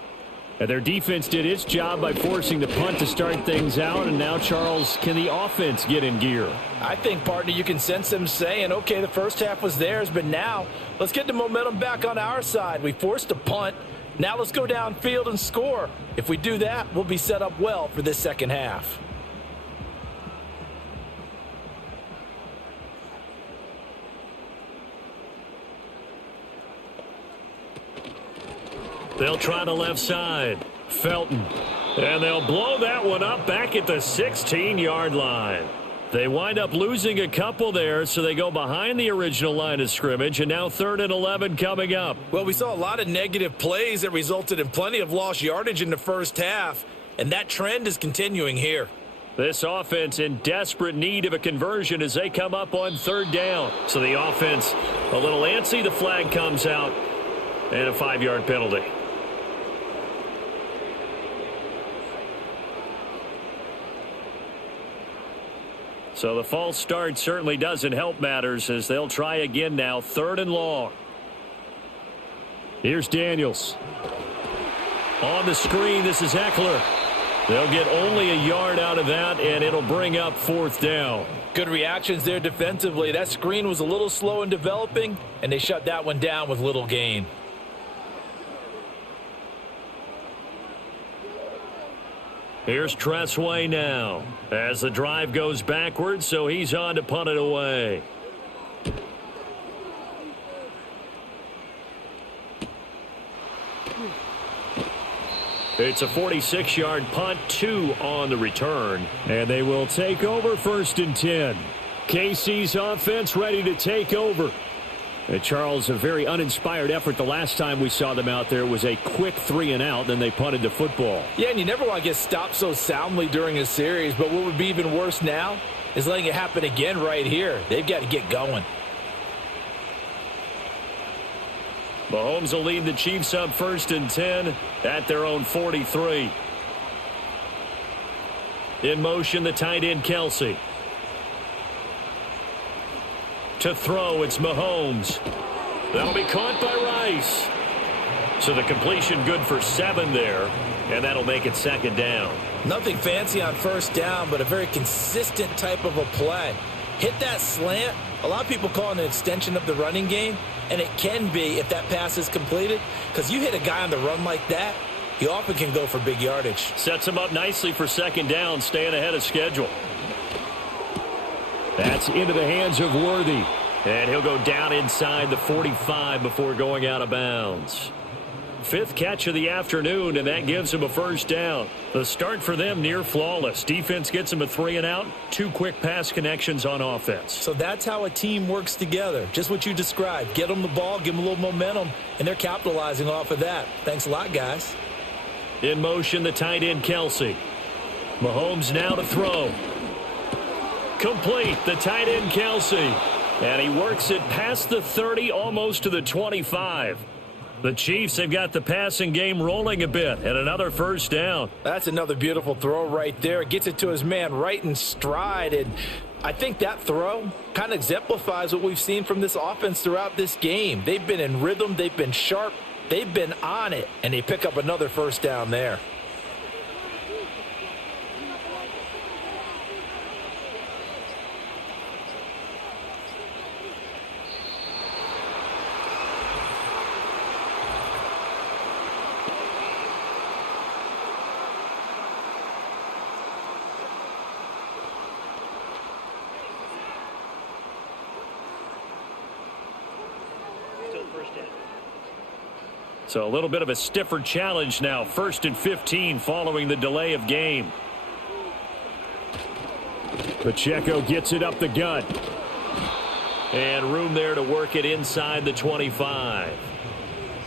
And their defense did its job by forcing the punt to start things out. And now, Charles, can the offense get in gear? I think, partner, you can sense them saying, okay, the first half was theirs, but now let's get the momentum back on our side. We forced a punt. Now let's go downfield and score. If we do that, we'll be set up well for this second half. They'll try the left side. Felton. And they'll blow that one up back at the 16-yard line. They wind up losing a couple there, so they go behind the original line of scrimmage, and now 3rd and 11 coming up. Well, we saw a lot of negative plays that resulted in plenty of lost yardage in the first half, and that trend is continuing here. This offense in desperate need of a conversion as they come up on 3rd down. So the offense a little antsy. The flag comes out, and a 5-yard penalty. So the false start certainly doesn't help matters as they'll try again now, 3rd and long. Here's Daniels. On the screen, this is Eckler. They'll get only a yard out of that, and it'll bring up 4th down. Good reactions there defensively. That screen was a little slow in developing, and they shut that one down with little gain. Here's Tressway now as the drive goes backwards, so he's on to punt it away. It's a 46-yard punt, 2 on the return. And they will take over 1st and 10. KC's offense ready to take over. And Charles, a very uninspired effort the last time we saw them out there. Was a quick 3 and out, then they punted the football. Yeah, and you never want to get stopped so soundly during a series, but what would be even worse now is letting it happen again right here. They've got to get going. Mahomes will lead the Chiefs up 1st and 10 at their own 43. In motion, the tight end Kelce. To throw, it's Mahomes. That'll be caught by Rice. So the completion good for 7 there, and that'll make it 2nd down. Nothing fancy on 1st down, but a very consistent type of a play. Hit that slant. A lot of people call it an extension of the running game, and it can be if that pass is completed, because you hit a guy on the run like that, he often can go for big yardage. Sets him up nicely for 2nd down, staying ahead of schedule. That's into the hands of Worthy. And he'll go down inside the 45 before going out of bounds. 5th catch of the afternoon, and that gives him a 1st down. The start for them near flawless. Defense gets him a 3-and-out, 2 quick pass connections on offense. So that's how a team works together. Just what you described. Get them the ball, give them a little momentum, and they're capitalizing off of that. Thanks a lot, guys. In motion, the tight end, Kelsey. Mahomes now to throw. Complete, the tight end, Kelsey. And he works it past the 30, almost to the 25. The Chiefs have got the passing game rolling a bit, and another 1st down. That's another beautiful throw right there. Gets it to his man right in stride, and I think that throw kind of exemplifies what we've seen from this offense throughout this game. They've been in rhythm, they've been sharp, they've been on it, and they pick up another 1st down there. Still 1st down. So a little bit of a stiffer challenge now. 1st and 15 following the delay of game. Pacheco gets it up the gut. And room there to work it inside the 25.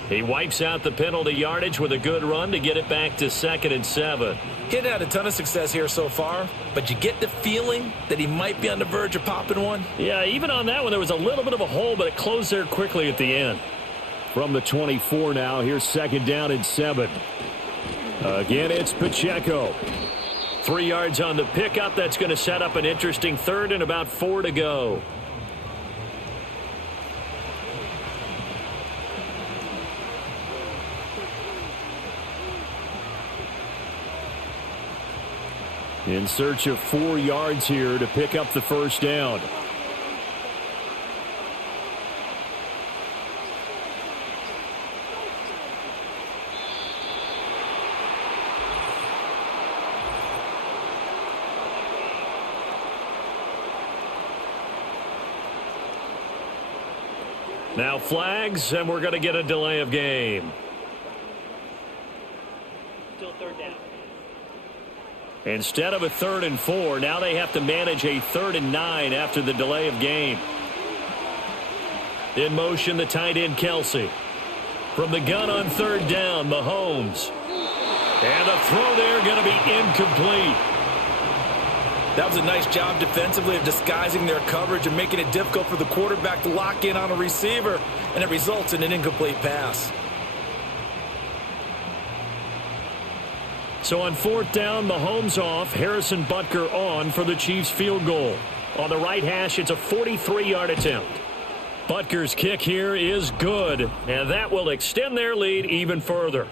He wipes out the penalty yardage with a good run to get it back to 2nd and 7. He hadn't had a ton of success here so far, but you get the feeling that he might be on the verge of popping one. Yeah, even on that one, there was a little bit of a hole, but it closed there quickly at the end. From the 24 now, here's 2nd down and 7. Again, it's Pacheco. 3 yards on the pickup. That's going to set up an interesting 3rd and about 4 to go. In search of 4 yards here to pick up the 1st down. Now flags, and we're going to get a delay of game. Still 3rd down. Instead of a 3rd and 4, now they have to manage a 3rd and 9 after the delay of game. In motion, the tight end, Kelsey. From the gun on 3rd down, Mahomes. And the throw there going to be incomplete. That was a nice job defensively of disguising their coverage and making it difficult for the quarterback to lock in on a receiver, and it results in an incomplete pass. So on 4th down, Mahomes off, Harrison Butker on for the Chiefs field goal. On the right hash, it's a 43-yard attempt. Butker's kick here is good, and that will extend their lead even further.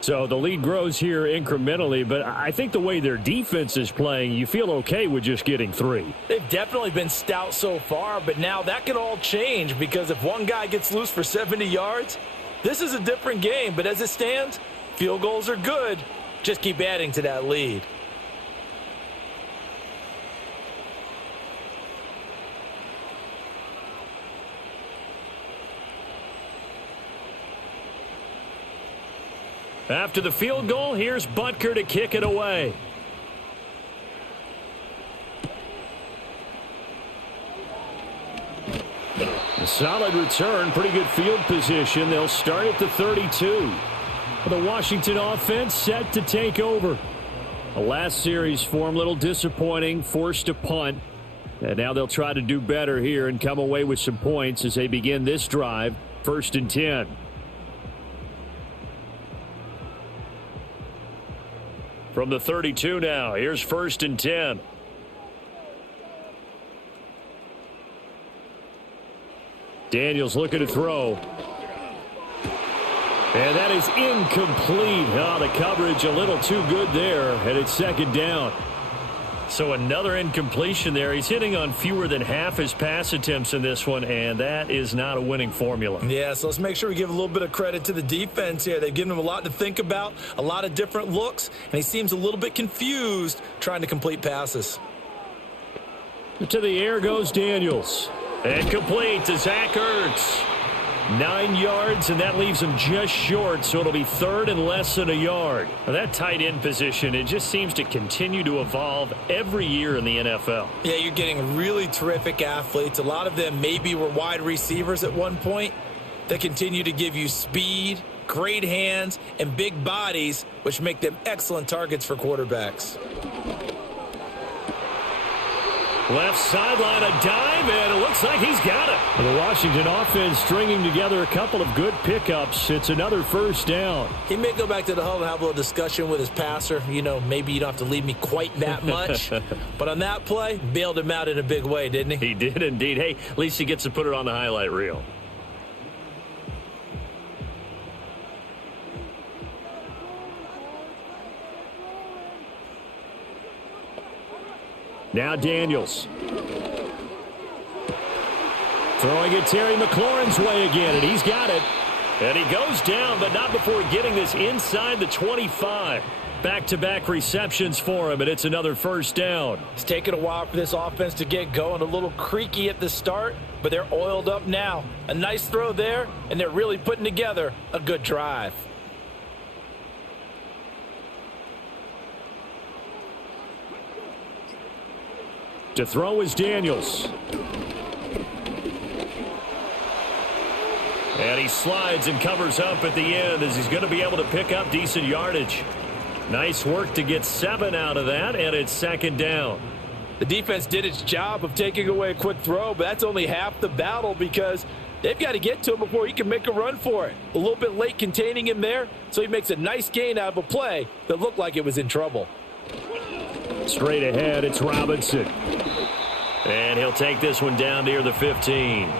So the lead grows here incrementally, but I think the way their defense is playing, you feel okay with just getting 3. They've definitely been stout so far, but now that could all change because if one guy gets loose for 70 yards, this is a different game. But as it stands, field goals are good. Just keep adding to that lead. After the field goal, here's Butker to kick it away. A solid return, pretty good field position. They'll start at the 32. The Washington offense set to take over. The last series for them, a little disappointing, forced to punt. And now they'll try to do better here and come away with some points as they begin this drive, 1st and 10. From the 32 now, here's 1st and 10. Daniels looking to throw. And that is incomplete. Oh, the coverage a little too good there, and it's second down. So another incompletion there. He's hitting on fewer than half his pass attempts in this one, and that is not a winning formula. Yeah, so let's make sure we give a little bit of credit to the defense here. They've given him a lot to think about, a lot of different looks, and he seems a little bit confused trying to complete passes. To the air goes Daniels. And complete to Zach Ertz. 9 yards, and that leaves him just short, so it'll be third and less than a yard. Now, that tight end position, it just seems to continue to evolve every year in the NFL. Yeah, you're getting really terrific athletes. A lot of them maybe were wide receivers at one point. They continue to give you speed, great hands, and big bodies, which make them excellent targets for quarterbacks. Left sideline, a dive, and it looks like he's got it. The Washington offense stringing together a couple of good pickups. It's another first down. He may go back to the huddle and have a little discussion with his passer. You know, maybe you don't have to leave me quite that much. But on that play, bailed him out in a big way, didn't he? He did indeed. Hey, at least he gets to put it on the highlight reel. Now Daniels. Throwing it Terry McLaurin's way again, and he's got it. And he goes down, but not before getting this inside the 25. Back-to-back receptions for him, and it's another first down. It's taken a while for this offense to get going. A little creaky at the start, but they're oiled up now. A nice throw there, and they're really putting together a good drive. To throw is Daniels. And he slides and covers up at the end as he's going to be able to pick up decent yardage. Nice work to get 7 out of that, and it's second down. The defense did its job of taking away a quick throw, but that's only half the battle because they've got to get to him before he can make a run for it. A little bit late containing him there, so he makes a nice gain out of a play that looked like it was in trouble. Straight ahead, it's Robinson. And he'll take this one down near the 15.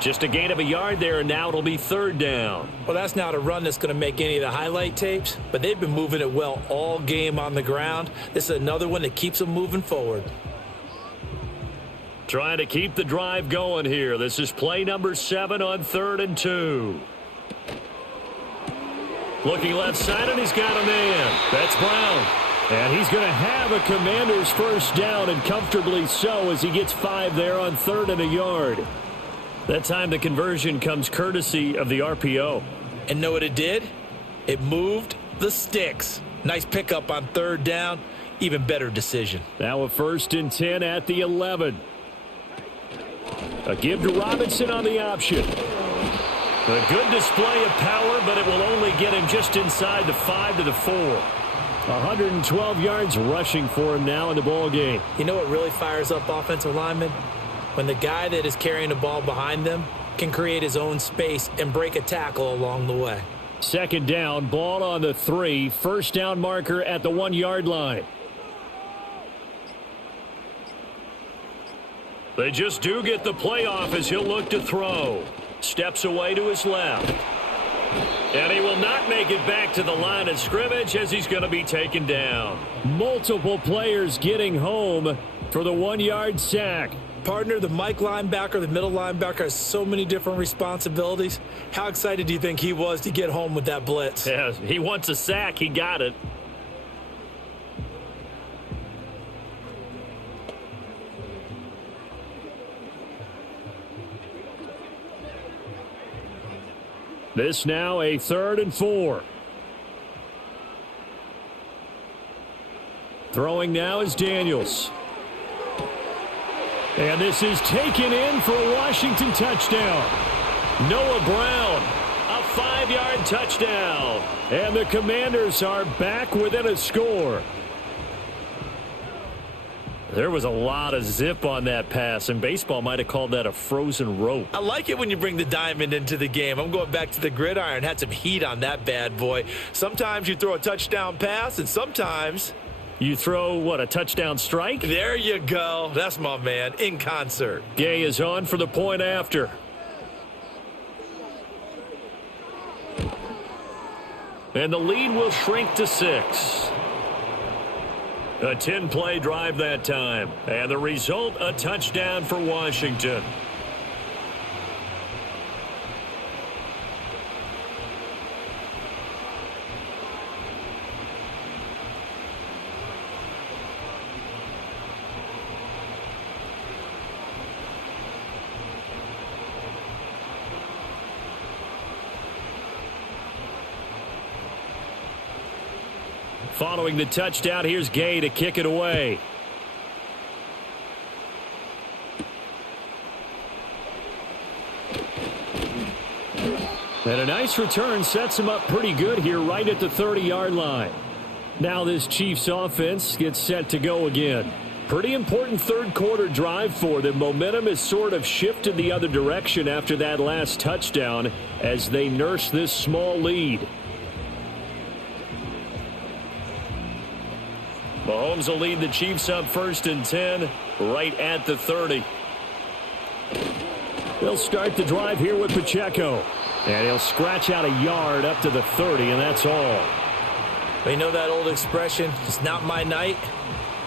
Just a gain of a yard there, and now it'll be third down. Well, that's not a run that's going to make any of the highlight tapes, but they've been moving it well all game on the ground. This is another one that keeps them moving forward. Trying to keep the drive going here. This is play number 7 on 3rd and 2. Looking left side, and he's got a man. That's Brown. And he's going to have a Commander's first down, and comfortably so, as he gets 5 there on 3rd and a yard. That time the conversion comes courtesy of the RPO. And know what it did? It moved the sticks. Nice pickup on 3rd down. Even better decision. Now a 1st and 10 at the 11. A give to Robinson on the option. A good display of power, but it will only get him just inside the 5 to the 4. 112 yards rushing for him now in the ball game. You know what really fires up offensive linemen? When the guy that is carrying the ball behind them can create his own space and break a tackle along the way. Second down, ball on the 3. First down marker at the 1-yard line. They just do get the play off as he'll look to throw. Steps away to his left. And he will not make it back to the line of scrimmage as he's going to be taken down. Multiple players getting home for the 1-yard sack. Partner, the Mike linebacker, the middle linebacker, has so many different responsibilities. How excited do you think he was to get home with that blitz? Yeah, he wants a sack. He got it. This now a 3rd and 4. Throwing now is Daniels. And this is taken in for a Washington touchdown. Noah Brown, a 5-yard touchdown. And the Commanders are back within a score. There was a lot of zip on that pass, and baseball might have called that a frozen rope. I like it when you bring the diamond into the game. I'm going back to the gridiron. Had some heat on that bad boy. Sometimes you throw a touchdown pass, and sometimes you throw, what, a touchdown strike? There you go. That's my man, in concert. Gay is on for the point after. And the lead will shrink to 6. A 10-play drive that time. And the result, a touchdown for Washington. Following the touchdown, here's Gay to kick it away. And a nice return sets him up pretty good here right at the 30-yard line. Now this Chiefs offense gets set to go again. Pretty important third-quarter drive for them. Momentum has sort of shifted the other direction after that last touchdown as they nurse this small lead. Mahomes will lead the Chiefs up 1st and 10 right at the 30. They'll start the drive here with Pacheco. And he'll scratch out a yard up to the 30, and that's all. We know that old expression, it's not my night.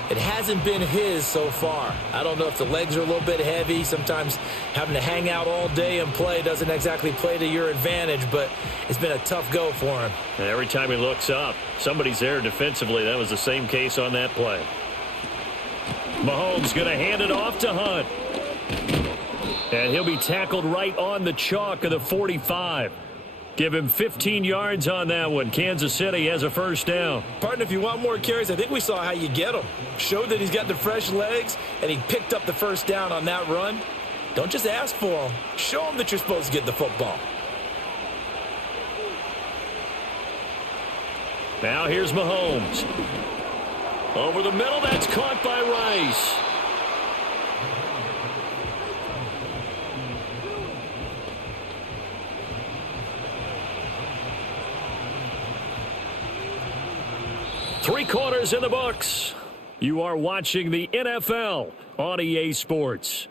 It hasn't been his so far. I don't know if the legs are a little bit heavy. Sometimes having to hang out all day and play doesn't exactly play to your advantage, but it's been a tough go for him. And every time he looks up, somebody's there defensively. That was the same case on that play. Mahomes going to hand it off to Hunt. And he'll be tackled right on the chalk of the 45. Give him 15 yards on that one. Kansas City has a first down. Partner, if you want more carries, I think we saw how you get him. Showed that he's got the fresh legs, and he picked up the first down on that run. Don't just ask for him. Show him that you're supposed to get the football. Now here's Mahomes. Over the middle, that's caught by Rice. Three quarters in the books. You are watching the NFL on EA Sports.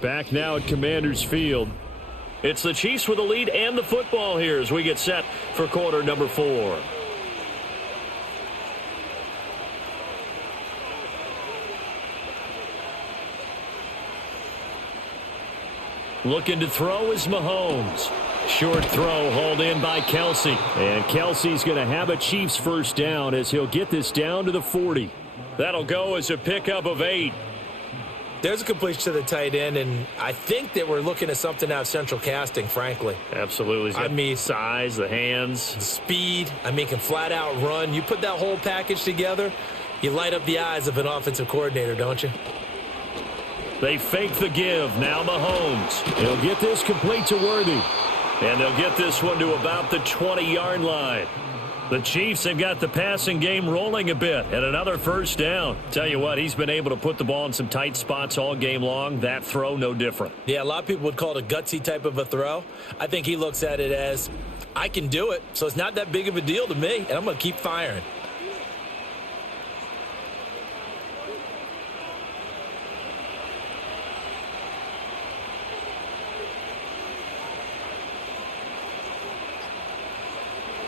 Back now at Commanders Field. It's the Chiefs with the lead and the football here as we get set for quarter number 4. Looking to throw is Mahomes. Short throw hauled in by Kelsey. And Kelsey's going to have a Chiefs first down as he'll get this down to the 40. That'll go as a pickup of 8. There's a completion to the tight end, and I think that we're looking at something out of central casting, frankly. Absolutely. I mean, size, the hands. Speed. I mean, can flat out run. You put that whole package together, you light up the eyes of an offensive coordinator, don't you? They fake the give. Now Mahomes. He'll get this complete to Worthy. And they'll get this one to about the 20-yard line. The Chiefs have got the passing game rolling a bit. And another first down. Tell you what, he's been able to put the ball in some tight spots all game long. That throw, no different. Yeah, a lot of people would call it a gutsy type of a throw. I think he looks at it as, I can do it, so it's not that big of a deal to me, and I'm going to keep firing.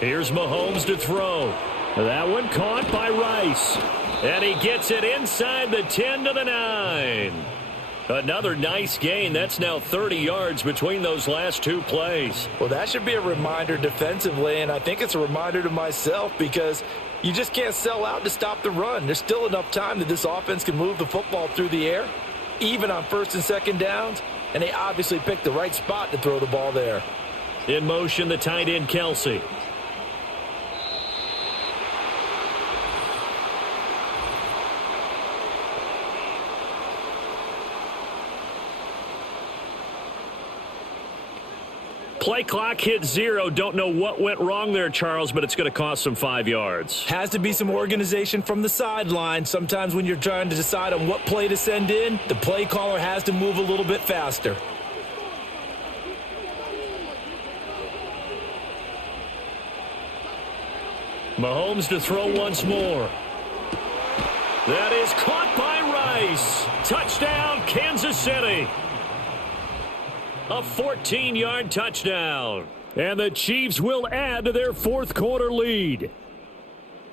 Here's Mahomes to throw. That one caught by Rice. And he gets it inside the 10 to the 9. Another nice gain. That's now 30 yards between those last two plays. Well, that should be a reminder defensively, and I think it's a reminder to myself because you just can't sell out to stop the run. There's still enough time that this offense can move the football through the air, even on first and second downs, and they obviously picked the right spot to throw the ball there. In motion, the tight end, Kelsey. Play clock hit 0. Don't know what went wrong there, Charles, but it's going to cost them 5 yards. Has to be some organization from the sideline. Sometimes when you're trying to decide on what play to send in, the play caller has to move a little bit faster. Mahomes to throw once more. That is caught by Rice. Touchdown, Kansas City. A 14-yard touchdown. And the Chiefs will add to their fourth quarter lead.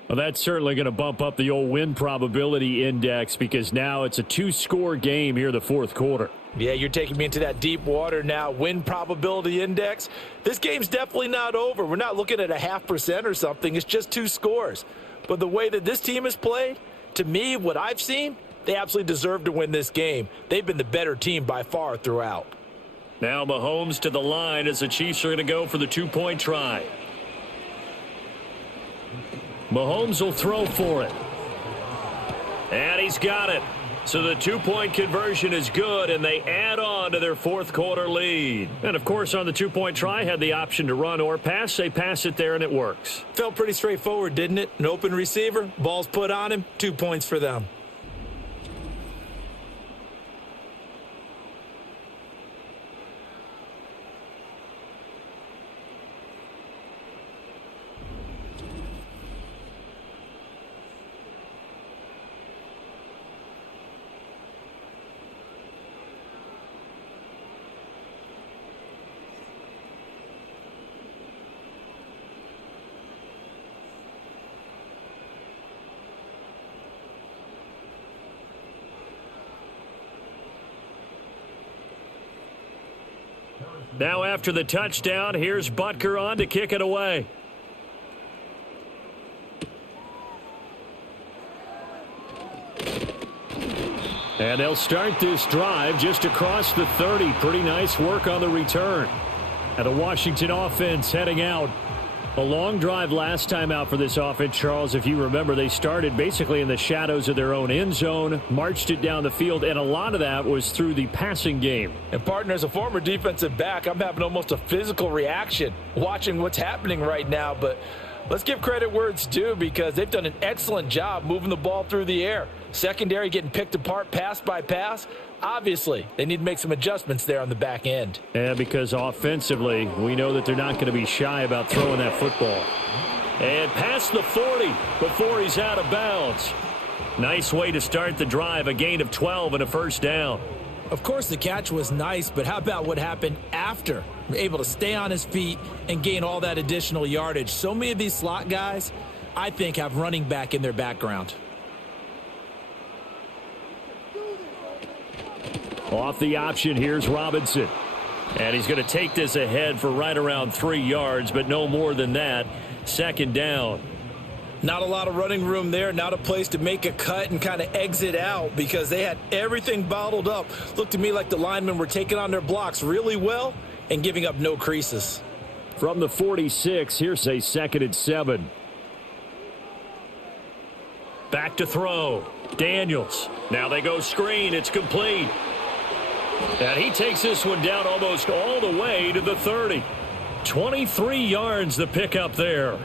Well, that's certainly going to bump up the old win probability index because now it's a two-score game here in the fourth quarter. Yeah, you're taking me into that deep water now. Win probability index. This game's definitely not over. We're not looking at a 0.5% or something. It's just 2 scores. But the way that this team has played, to me, what I've seen, they absolutely deserve to win this game. They've been the better team by far throughout. Now Mahomes to the line as the Chiefs are going to go for the 2-point try. Mahomes will throw for it. And he's got it. So the 2-point conversion is good, and they add on to their fourth quarter lead. And, of course, on the 2-point try, had the option to run or pass. They pass it there, and it works. Felt pretty straightforward, didn't it? An open receiver, ball's put on him, 2 points for them. Now after the touchdown, here's Butker on to kick it away. And they'll start this drive just across the 30. Pretty nice work on the return. And the Washington offense heading out. A long drive last time out for this offense, Charles. If you remember, they started basically in the shadows of their own end zone, marched it down the field, and a lot of that was through the passing game. And, partner, as a former defensive back, I'm having almost a physical reaction watching what's happening right now. But let's give credit where it's due because they've done an excellent job moving the ball through the air. Secondary getting picked apart pass by pass. Obviously, they need to make some adjustments there on the back end. And because offensively, we know that they're not going to be shy about throwing that football. And past the 40 before he's out of bounds. Nice way to start the drive, a gain of 12 and a first down. Of course, the catch was nice, but how about what happened after? Able to stay on his feet and gain all that additional yardage. So many of these slot guys, I think, have running back in their background. Off the option, here's Robinson. And he's going to take this ahead for right around 3 yards, but no more than that. Second down. Not a lot of running room there, not a place to make a cut and kind of exit out because they had everything bottled up. Looked to me like the linemen were taking on their blocks really well and giving up no creases. From the 46, here's a 2nd and 7. Back to throw. Daniels. Now they go screen. It's complete. And he takes this one down almost all the way to the 30. 23 yards the pickup there.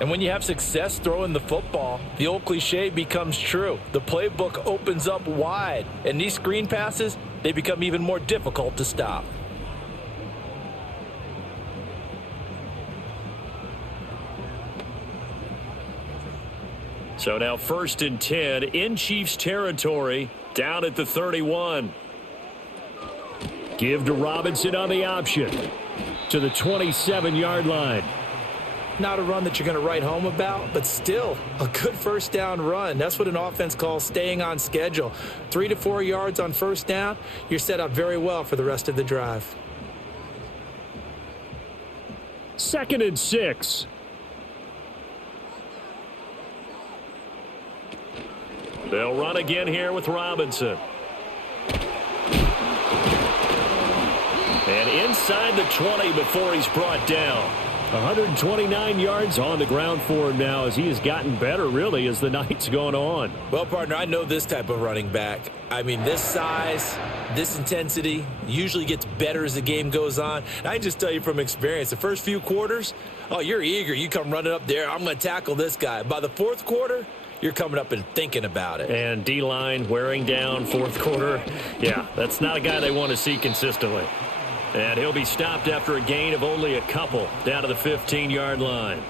And when you have success throwing the football, the old cliche becomes true. The playbook opens up wide. And these screen passes, they become even more difficult to stop. So now 1st and 10 in Chiefs territory, down at the 31. Give to Robinson on the option to the 27-yard line. Not a run that you're going to write home about, but still a good first down run. That's what an offense calls staying on schedule. 3 to 4 yards on first down, you're set up very well for the rest of the drive. 2nd and 6. They'll run again here with Robinson. And inside the 20 before he's brought down. 129 yards on the ground for him now as he has gotten better, really, as the night's gone on. Well, partner, I know this type of running back. I mean, this size, this intensity usually gets better as the game goes on. And I can just tell you from experience, the first few quarters, oh, you're eager. You come running up there, I'm going to tackle this guy. By the 4th quarter, you're coming up and thinking about it. And D-line wearing down 4th quarter. Yeah, that's not a guy they want to see consistently. And he'll be stopped after a gain of only a couple down to the 15-yard line.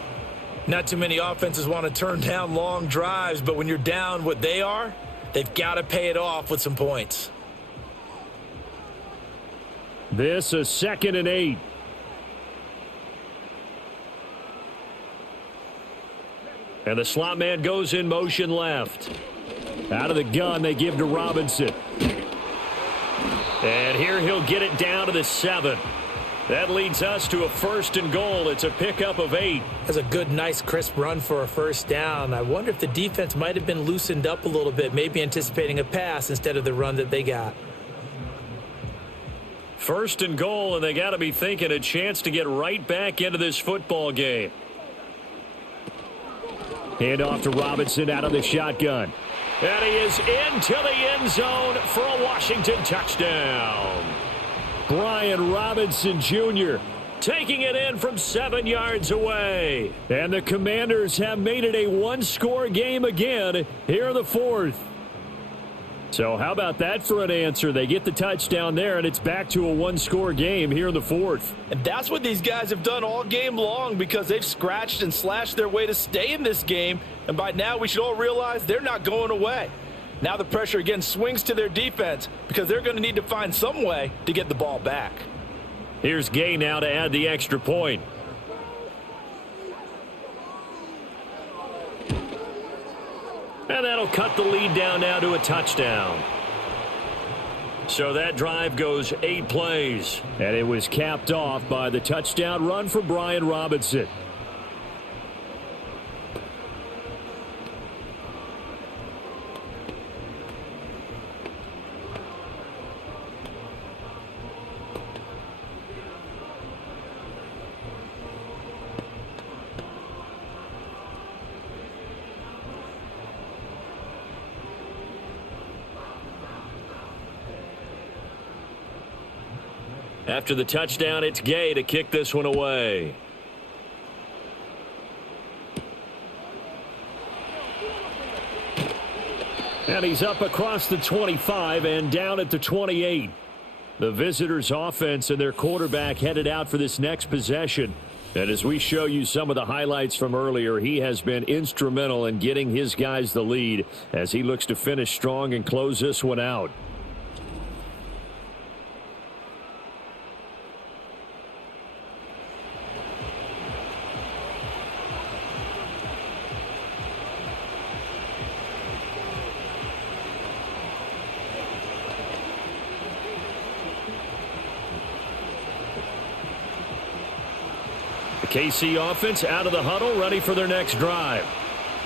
Not too many offenses want to turn down long drives, but when you're down what they are, They've got to pay it off with some points. This is 2nd and 8. And the slot man goes in motion left. Out of the gun, they give to Robinson. And here he'll get it down to the 7. That leads us to a 1st and goal. It's a pickup of 8. That's a good, nice, crisp run for a first down. I wonder if the defense might have been loosened up a little bit, maybe anticipating a pass instead of the run that they got. 1st and goal, and they got to be thinking a chance to get right back into this football game. Hand off to Robinson out of the shotgun. And he is into the end zone for a Washington touchdown. Brian Robinson Jr. taking it in from 7 yards away. And the Commanders have made it a one-score game again here in the 4th. So how about that for an answer? They get the touchdown there, and it's back to a one-score game here in the 4th. And that's what these guys have done all game long because they've scratched and slashed their way to stay in this game. And by now, we should all realize they're not going away. Now the pressure again swings to their defense because they're going to need to find some way to get the ball back. Here's Gay now to add the extra point. And that'll cut the lead down now to a touchdown. So that drive goes 8 plays. And it was capped off by the touchdown run for Brian Robinson. After the touchdown, it's Gay to kick this one away. And he's up across the 25 and down at the 28. The visitors' offense and their quarterback headed out for this next possession. And as we show you some of the highlights from earlier, he has been instrumental in getting his guys the lead as he looks to finish strong and close this one out. KC offense out of the huddle, ready for their next drive.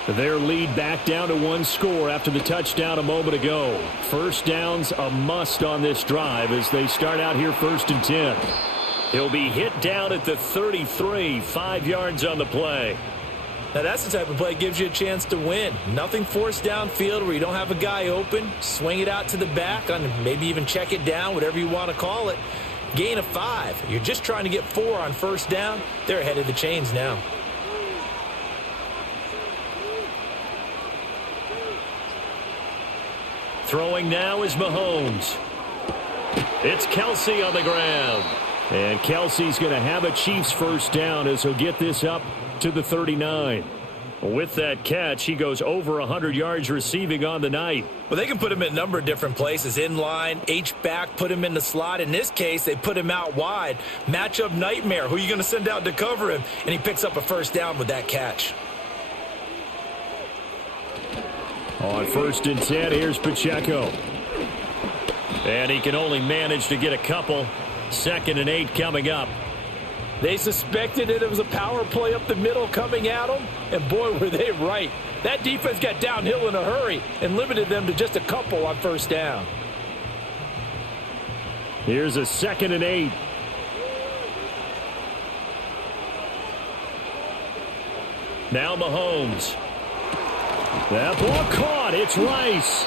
Their lead back down to 1 score after the touchdown a moment ago. First down's a must on this drive as they start out here 1st and 10. He'll be hit down at the 33, 5 yards on the play. Now that's the type of play that gives you a chance to win. Nothing forced downfield where you don't have a guy open. Swing it out to the back, maybe even check it down, whatever you want to call it. Gain of 5. You're just trying to get 4 on first down. They're ahead of the chains now. Throwing now is Mahomes. It's Kelsey on the ground. And Kelsey's going to have a Chiefs first down as he'll get this up to the 39. With that catch, he goes over 100 yards receiving on the night. Well, they can put him in a number of different places. In line, H-back, put him in the slot. In this case, they put him out wide. Matchup nightmare. Who are you going to send out to cover him? And he picks up a first down with that catch. On 1st and 10, here's Pacheco. And he can only manage to get a couple. 2nd and 8 coming up. They suspected that it was a power play up the middle coming at them, and boy, were they right. That defense got downhill in a hurry and limited them to just a couple on first down. Here's a 2nd and 8. Now Mahomes. That ball caught. It's Rice.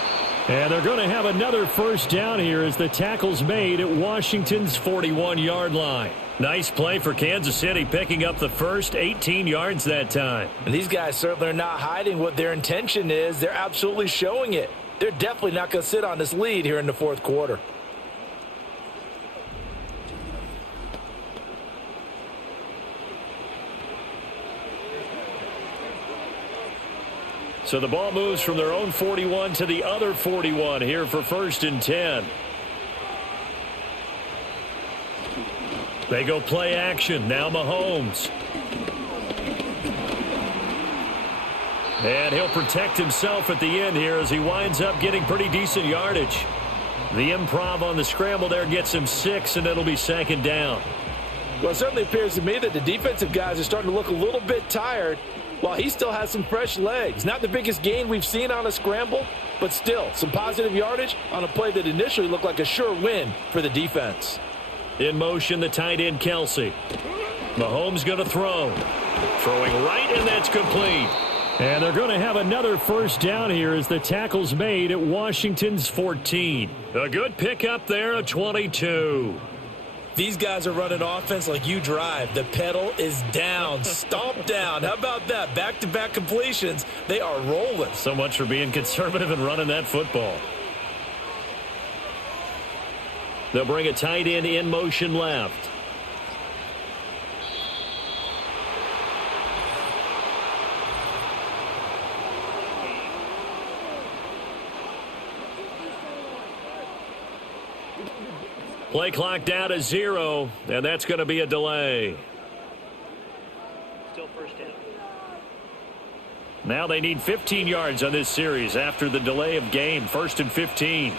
And they're going to have another first down here as the tackle's made at Washington's 41-yard line. Nice play for Kansas City, picking up the first 18 yards that time. And these guys certainly are not hiding what their intention is. They're absolutely showing it. They're definitely not going to sit on this lead here in the 4th quarter. So the ball moves from their own 41 to the other 41 here for 1st and 10. They go play action. Now Mahomes. And he'll protect himself at the end here as he winds up getting pretty decent yardage. The improv on the scramble there gets him 6, and it'll be 2nd down. Well, it certainly appears to me that the defensive guys are starting to look a little bit tired while he still has some fresh legs. Not the biggest gain we've seen on a scramble, but still some positive yardage on a play that initially looked like a sure win for the defense. In motion, the tight end, Kelsey. Mahomes going to throw. Throwing right, and that's complete. And they're going to have another 1st down here as the tackle's made at Washington's 14. A good pickup there at 22. These guys are running offense like you drive. The pedal is down, stomp down. How about that? Back-to-back completions. They are rolling. So much for being conservative and running that football. They'll bring a tight end in motion left. Play clock down to 0, and that's going to be a delay. Still 1st down. Now they need 15 yards on this series after the delay of game. 1st and 15.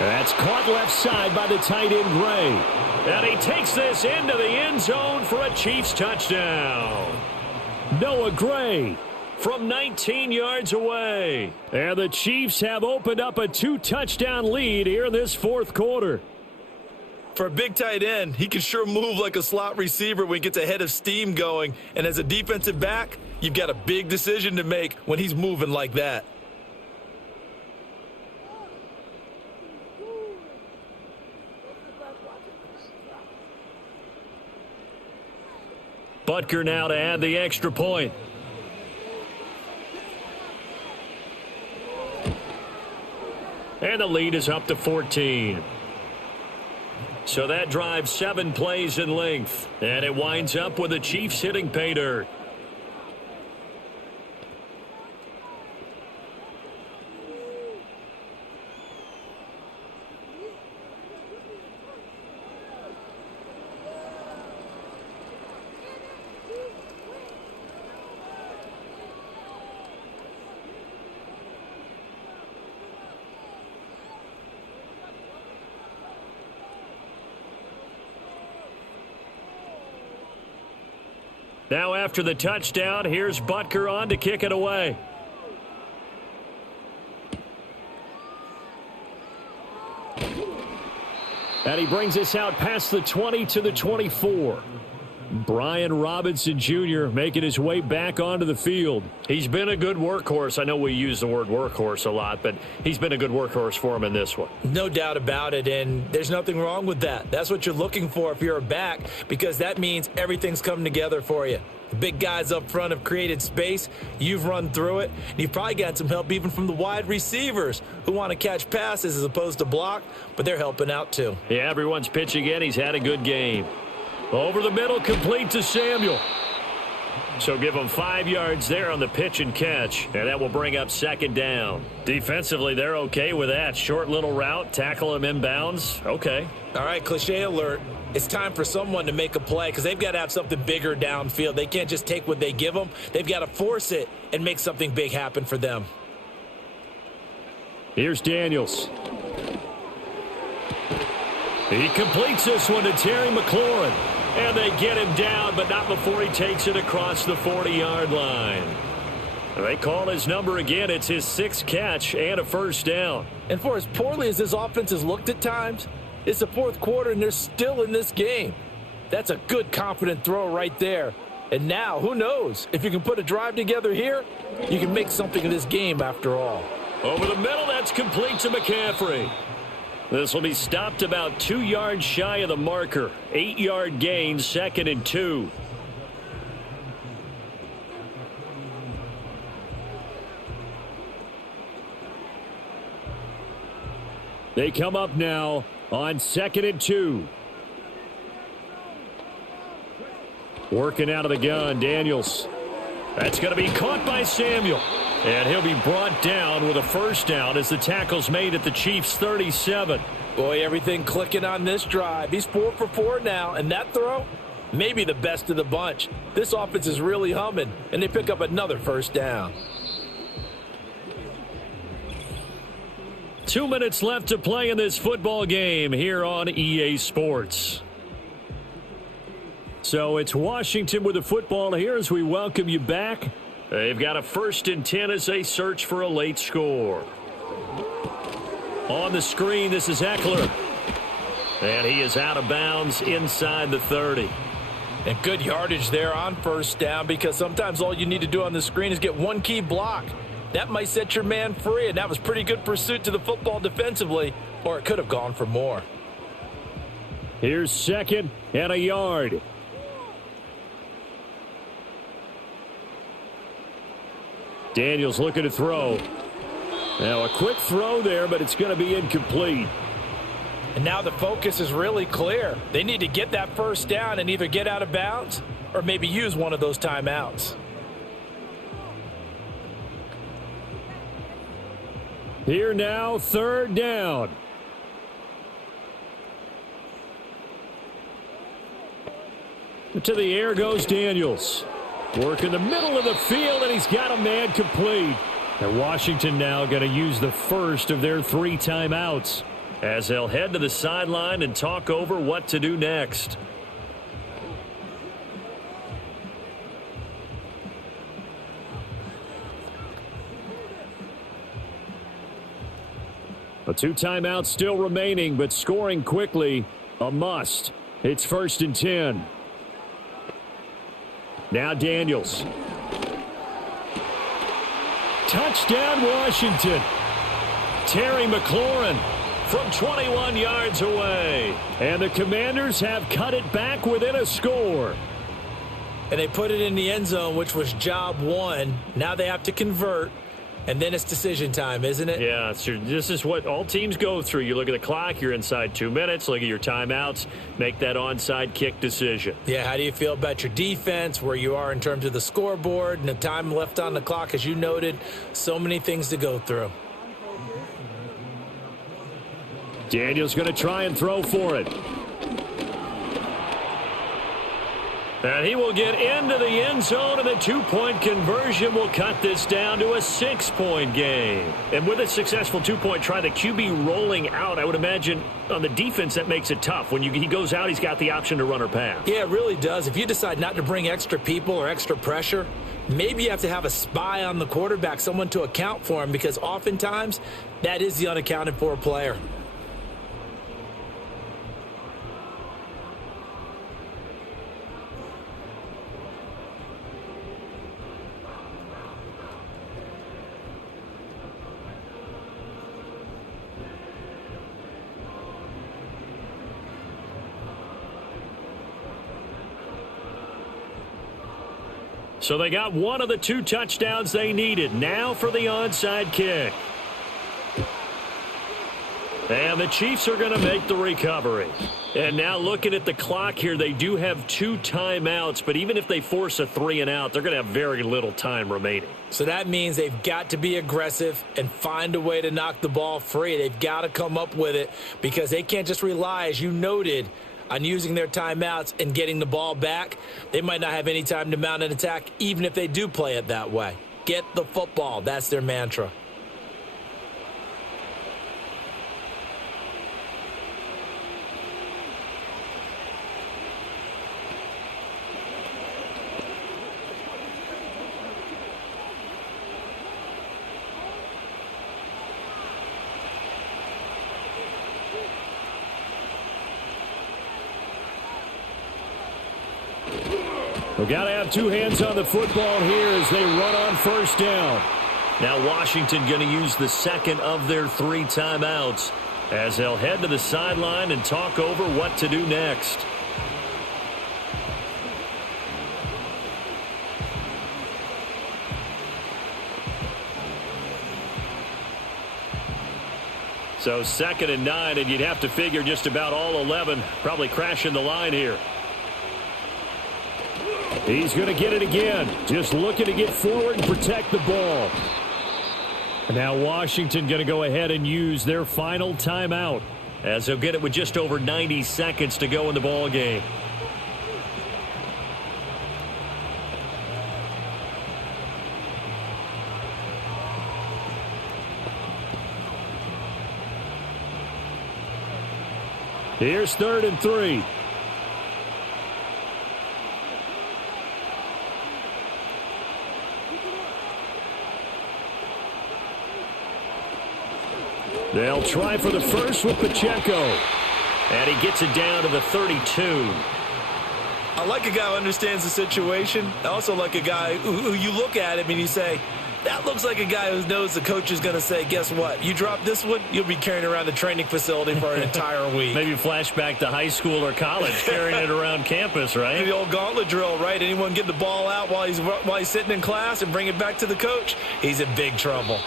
That's caught left side by the tight end, Gray. And he takes this into the end zone for a Chiefs touchdown. Noah Gray from 19 yards away. And the Chiefs have opened up a 2-touchdown lead here in this 4th quarter. For a big tight end, he can sure move like a slot receiver when he gets a head of steam going. And as a defensive back, you've got a big decision to make when he's moving like that. Butker now to add the extra point. And the lead is up to 14. So that drives 7 plays in length. And it winds up with the Chiefs hitting pay dirt. Now after the touchdown, here's Butker on to kick it away. And he brings us out past the 20 to the 24. Brian Robinson Jr. making his way back onto the field. He's been a good workhorse. I know we use the word workhorse a lot, but he's been a good workhorse for him in this one. No doubt about it, and there's nothing wrong with that. That's what you're looking for if you're a back, because that means everything's coming together for you. The big guys up front have created space. You've run through it. And you've probably got some help even from the wide receivers who want to catch passes as opposed to block, but they're helping out too. Yeah, everyone's pitching in. He's had a good game. Over the middle, complete to Samuel. So give him 5 yards there on the pitch and catch, and that will bring up 2nd down. Defensively, they're okay with that. Short little route, tackle him inbounds. Okay. All right, cliche alert. It's time for someone to make a play because they've got to have something bigger downfield. They can't just take what they give them. They've got to force it and make something big happen for them. Here's Daniels. He completes this one to Terry McLaurin. And they get him down, but not before he takes it across the 40-yard line. They call his number again. It's his 6th catch and a 1st down. And for as poorly as this offense has looked at times, it's the 4th quarter and they're still in this game. That's a good, confident throw right there. And now, who knows? If you can put a drive together here, you can make something of this game after all. Over the middle, that's complete to McCaffrey. This will be stopped about 2 yards shy of the marker. 8-yard gain, 2nd and 2. They come up now on 2nd and 2. Working out of the gun, Daniels. That's going to be caught by Samuel. And he'll be brought down with a first down as the tackle's made at the Chiefs' 37. Boy, everything clicking on this drive. He's 4 for 4 now, and that throw, maybe the best of the bunch. This offense is really humming, and they pick up another first down. 2 minutes left to play in this football game here on EA Sports. So it's Washington with the football here as we welcome you back. They've got a 1st and 10 as they search for a late score. On the screen, this is Eckler. And he is out of bounds inside the 30. And good yardage there on first down, because sometimes all you need to do on the screen is get one key block. That might set your man free, and that was pretty good pursuit to the football defensively, or it could have gone for more. Here's 2nd and a yard. Daniels looking to throw. Now a quick throw there, but it's going to be incomplete. And now the focus is really clear. They need to get that first down and either get out of bounds or maybe use one of those timeouts. Here now, 3rd down. To the air goes Daniels. Working the middle of the field, and he's got a man complete. And Washington now going to use the first of their 3 timeouts as they'll head to the sideline and talk over what to do next. The 2 timeouts still remaining, but scoring quickly, a must. It's 1st and 10. Now Daniels. Touchdown, Washington. Terry McLaurin from 21 yards away. And the Commanders have cut it back within a score. And they put it in the end zone, which was job 1. Now they have to convert. And then it's decision time, isn't it? Yeah, so this is what all teams go through. You look at the clock, you're inside 2 minutes, look at your timeouts, make that onside kick decision. Yeah, how do you feel about your defense, where you are in terms of the scoreboard, and the time left on the clock, as you noted, so many things to go through. Daniels going to try and throw for it. And he will get into the end zone, and the 2-point conversion will cut this down to a 6-point game. And with a successful 2-point try, the QB rolling out, I would imagine on the defense that makes it tough. When he goes out, he's got the option to run or pass. Yeah, it really does. If you decide not to bring extra people or extra pressure, maybe you have to have a spy on the quarterback, someone to account for him, because oftentimes that is the unaccounted for player. So they got one of the 2 touchdowns they needed. Now for the onside kick. And the Chiefs are going to make the recovery. And now looking at the clock here, they do have 2 timeouts, but even if they force a 3 and out, they're going to have very little time remaining. So that means they've got to be aggressive and find a way to knock the ball free. They've got to come up with it, because they can't just rely, as you noted, on using their timeouts and getting the ball back. They might not have any time to mount an attack, even if they do play it that way. Get the football. That's their mantra. We've got to have 2 hands on the football here as they run on first down. Now Washington going to use the 2nd of their 3 timeouts as they'll head to the sideline and talk over what to do next. So 2nd and 9, and you'd have to figure just about all 11 probably crashing the line here. He's going to get it again. Just looking to get forward and protect the ball. And now Washington going to go ahead and use their final timeout, as they'll get it with just over 90 seconds to go in the ball game. Here's 3rd and 3. They'll try for the first with Pacheco. And he gets it down to the 32. I like a guy who understands the situation. I also like a guy who you look at him and you say, that looks like a guy who knows the coach is going to say, guess what? You drop this one, you'll be carrying around the training facility for an entire week. Maybe flashback to high school or college, carrying it around campus, right? The old gauntlet drill, right? Anyone get the ball out while he's sitting in class and bring it back to the coach? He's in big trouble.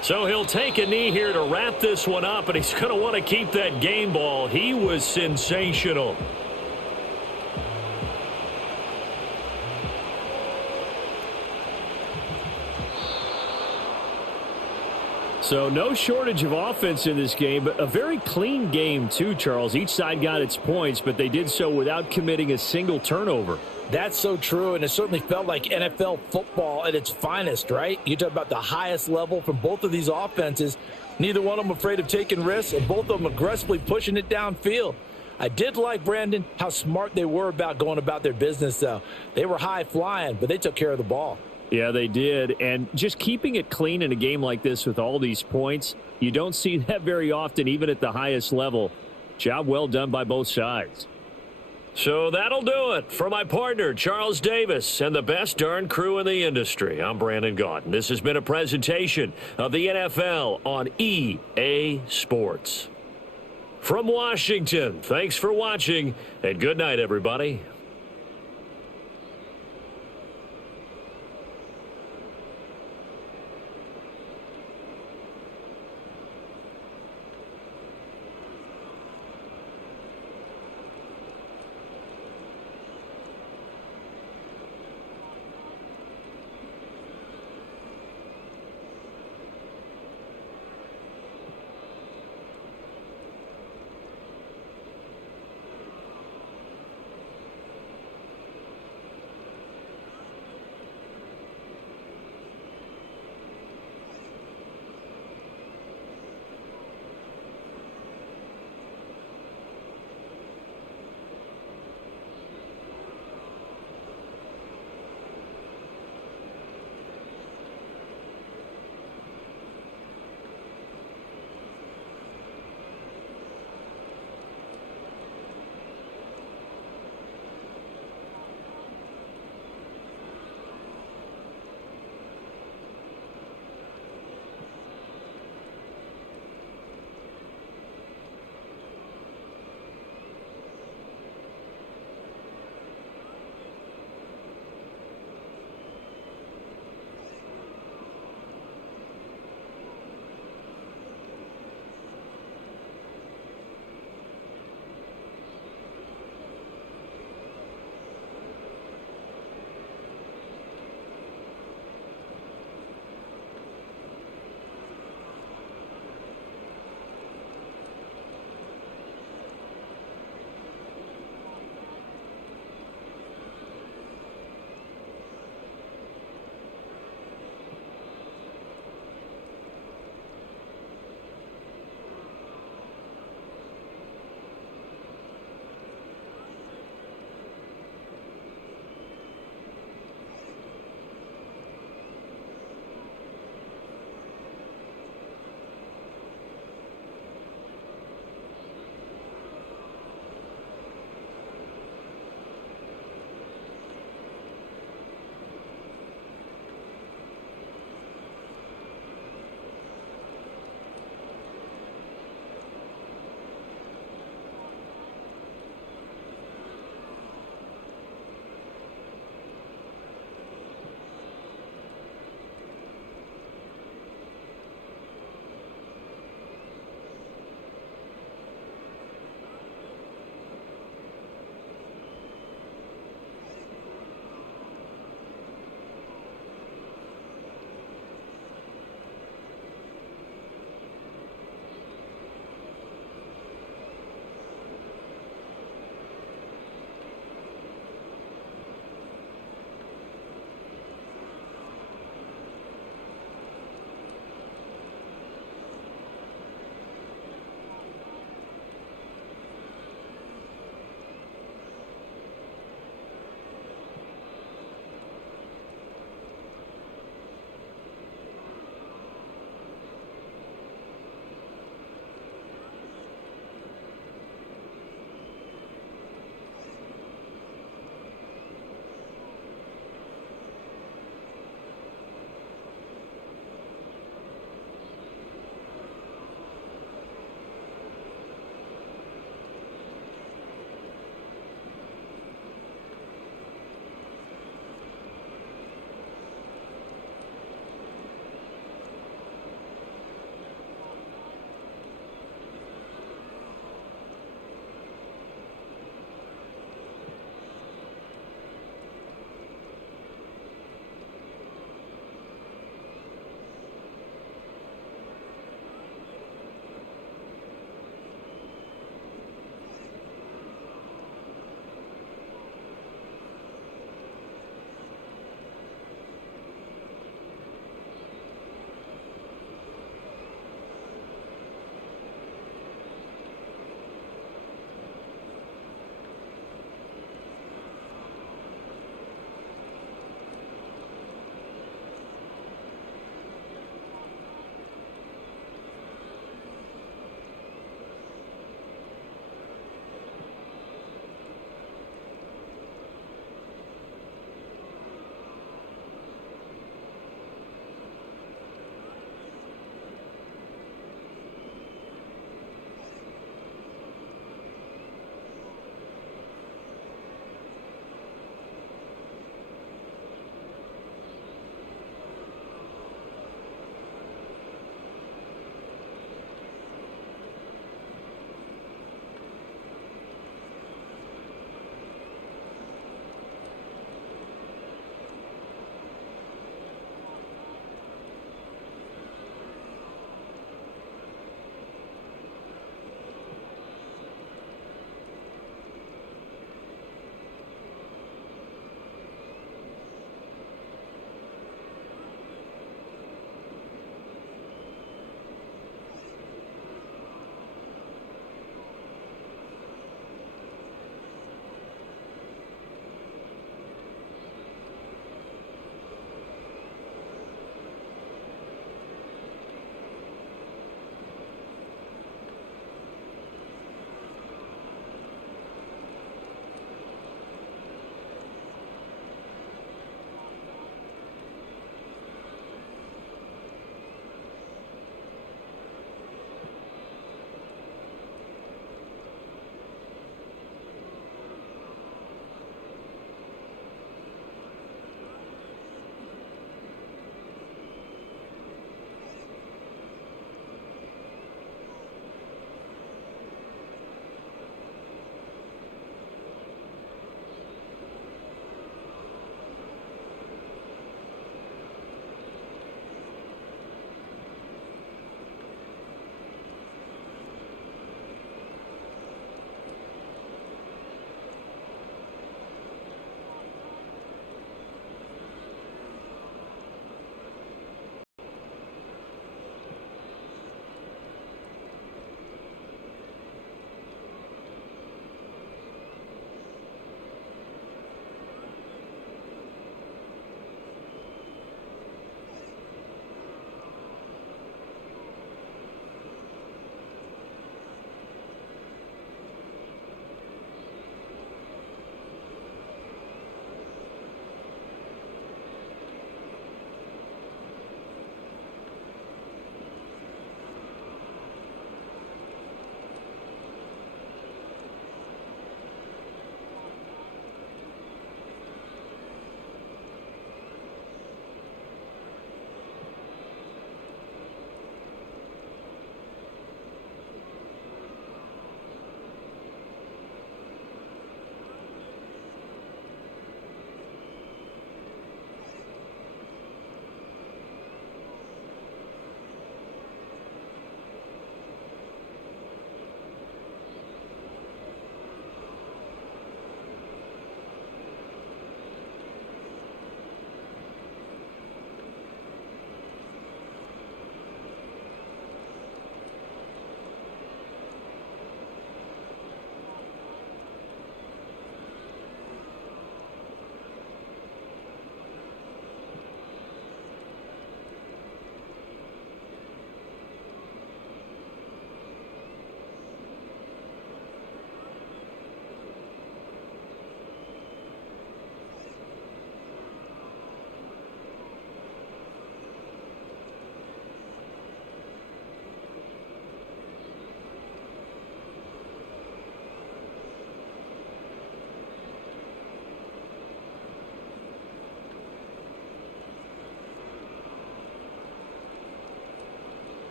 So he'll take a knee here to wrap this one up, and he's going to want to keep that game ball. He was sensational. So no shortage of offense in this game, but a very clean game too, Charles. Each side got its points, but they did so without committing a single turnover. That's so true, and it certainly felt like NFL football at its finest, right? You talk about the highest level from both of these offenses. Neither one of them afraid of taking risks, and both of them aggressively pushing it downfield. I did like, Brandon, how smart they were about going about their business, though. They were high-flying, but they took care of the ball. Yeah, they did, and just keeping it clean in a game like this with all these points, you don't see that very often, even at the highest level. Job well done by both sides. So that'll do it for my partner, Charles Davis, and the best darn crew in the industry. I'm Brandon Gaudin. This has been a presentation of the NFL on EA Sports. From Washington, thanks for watching, and good night, everybody.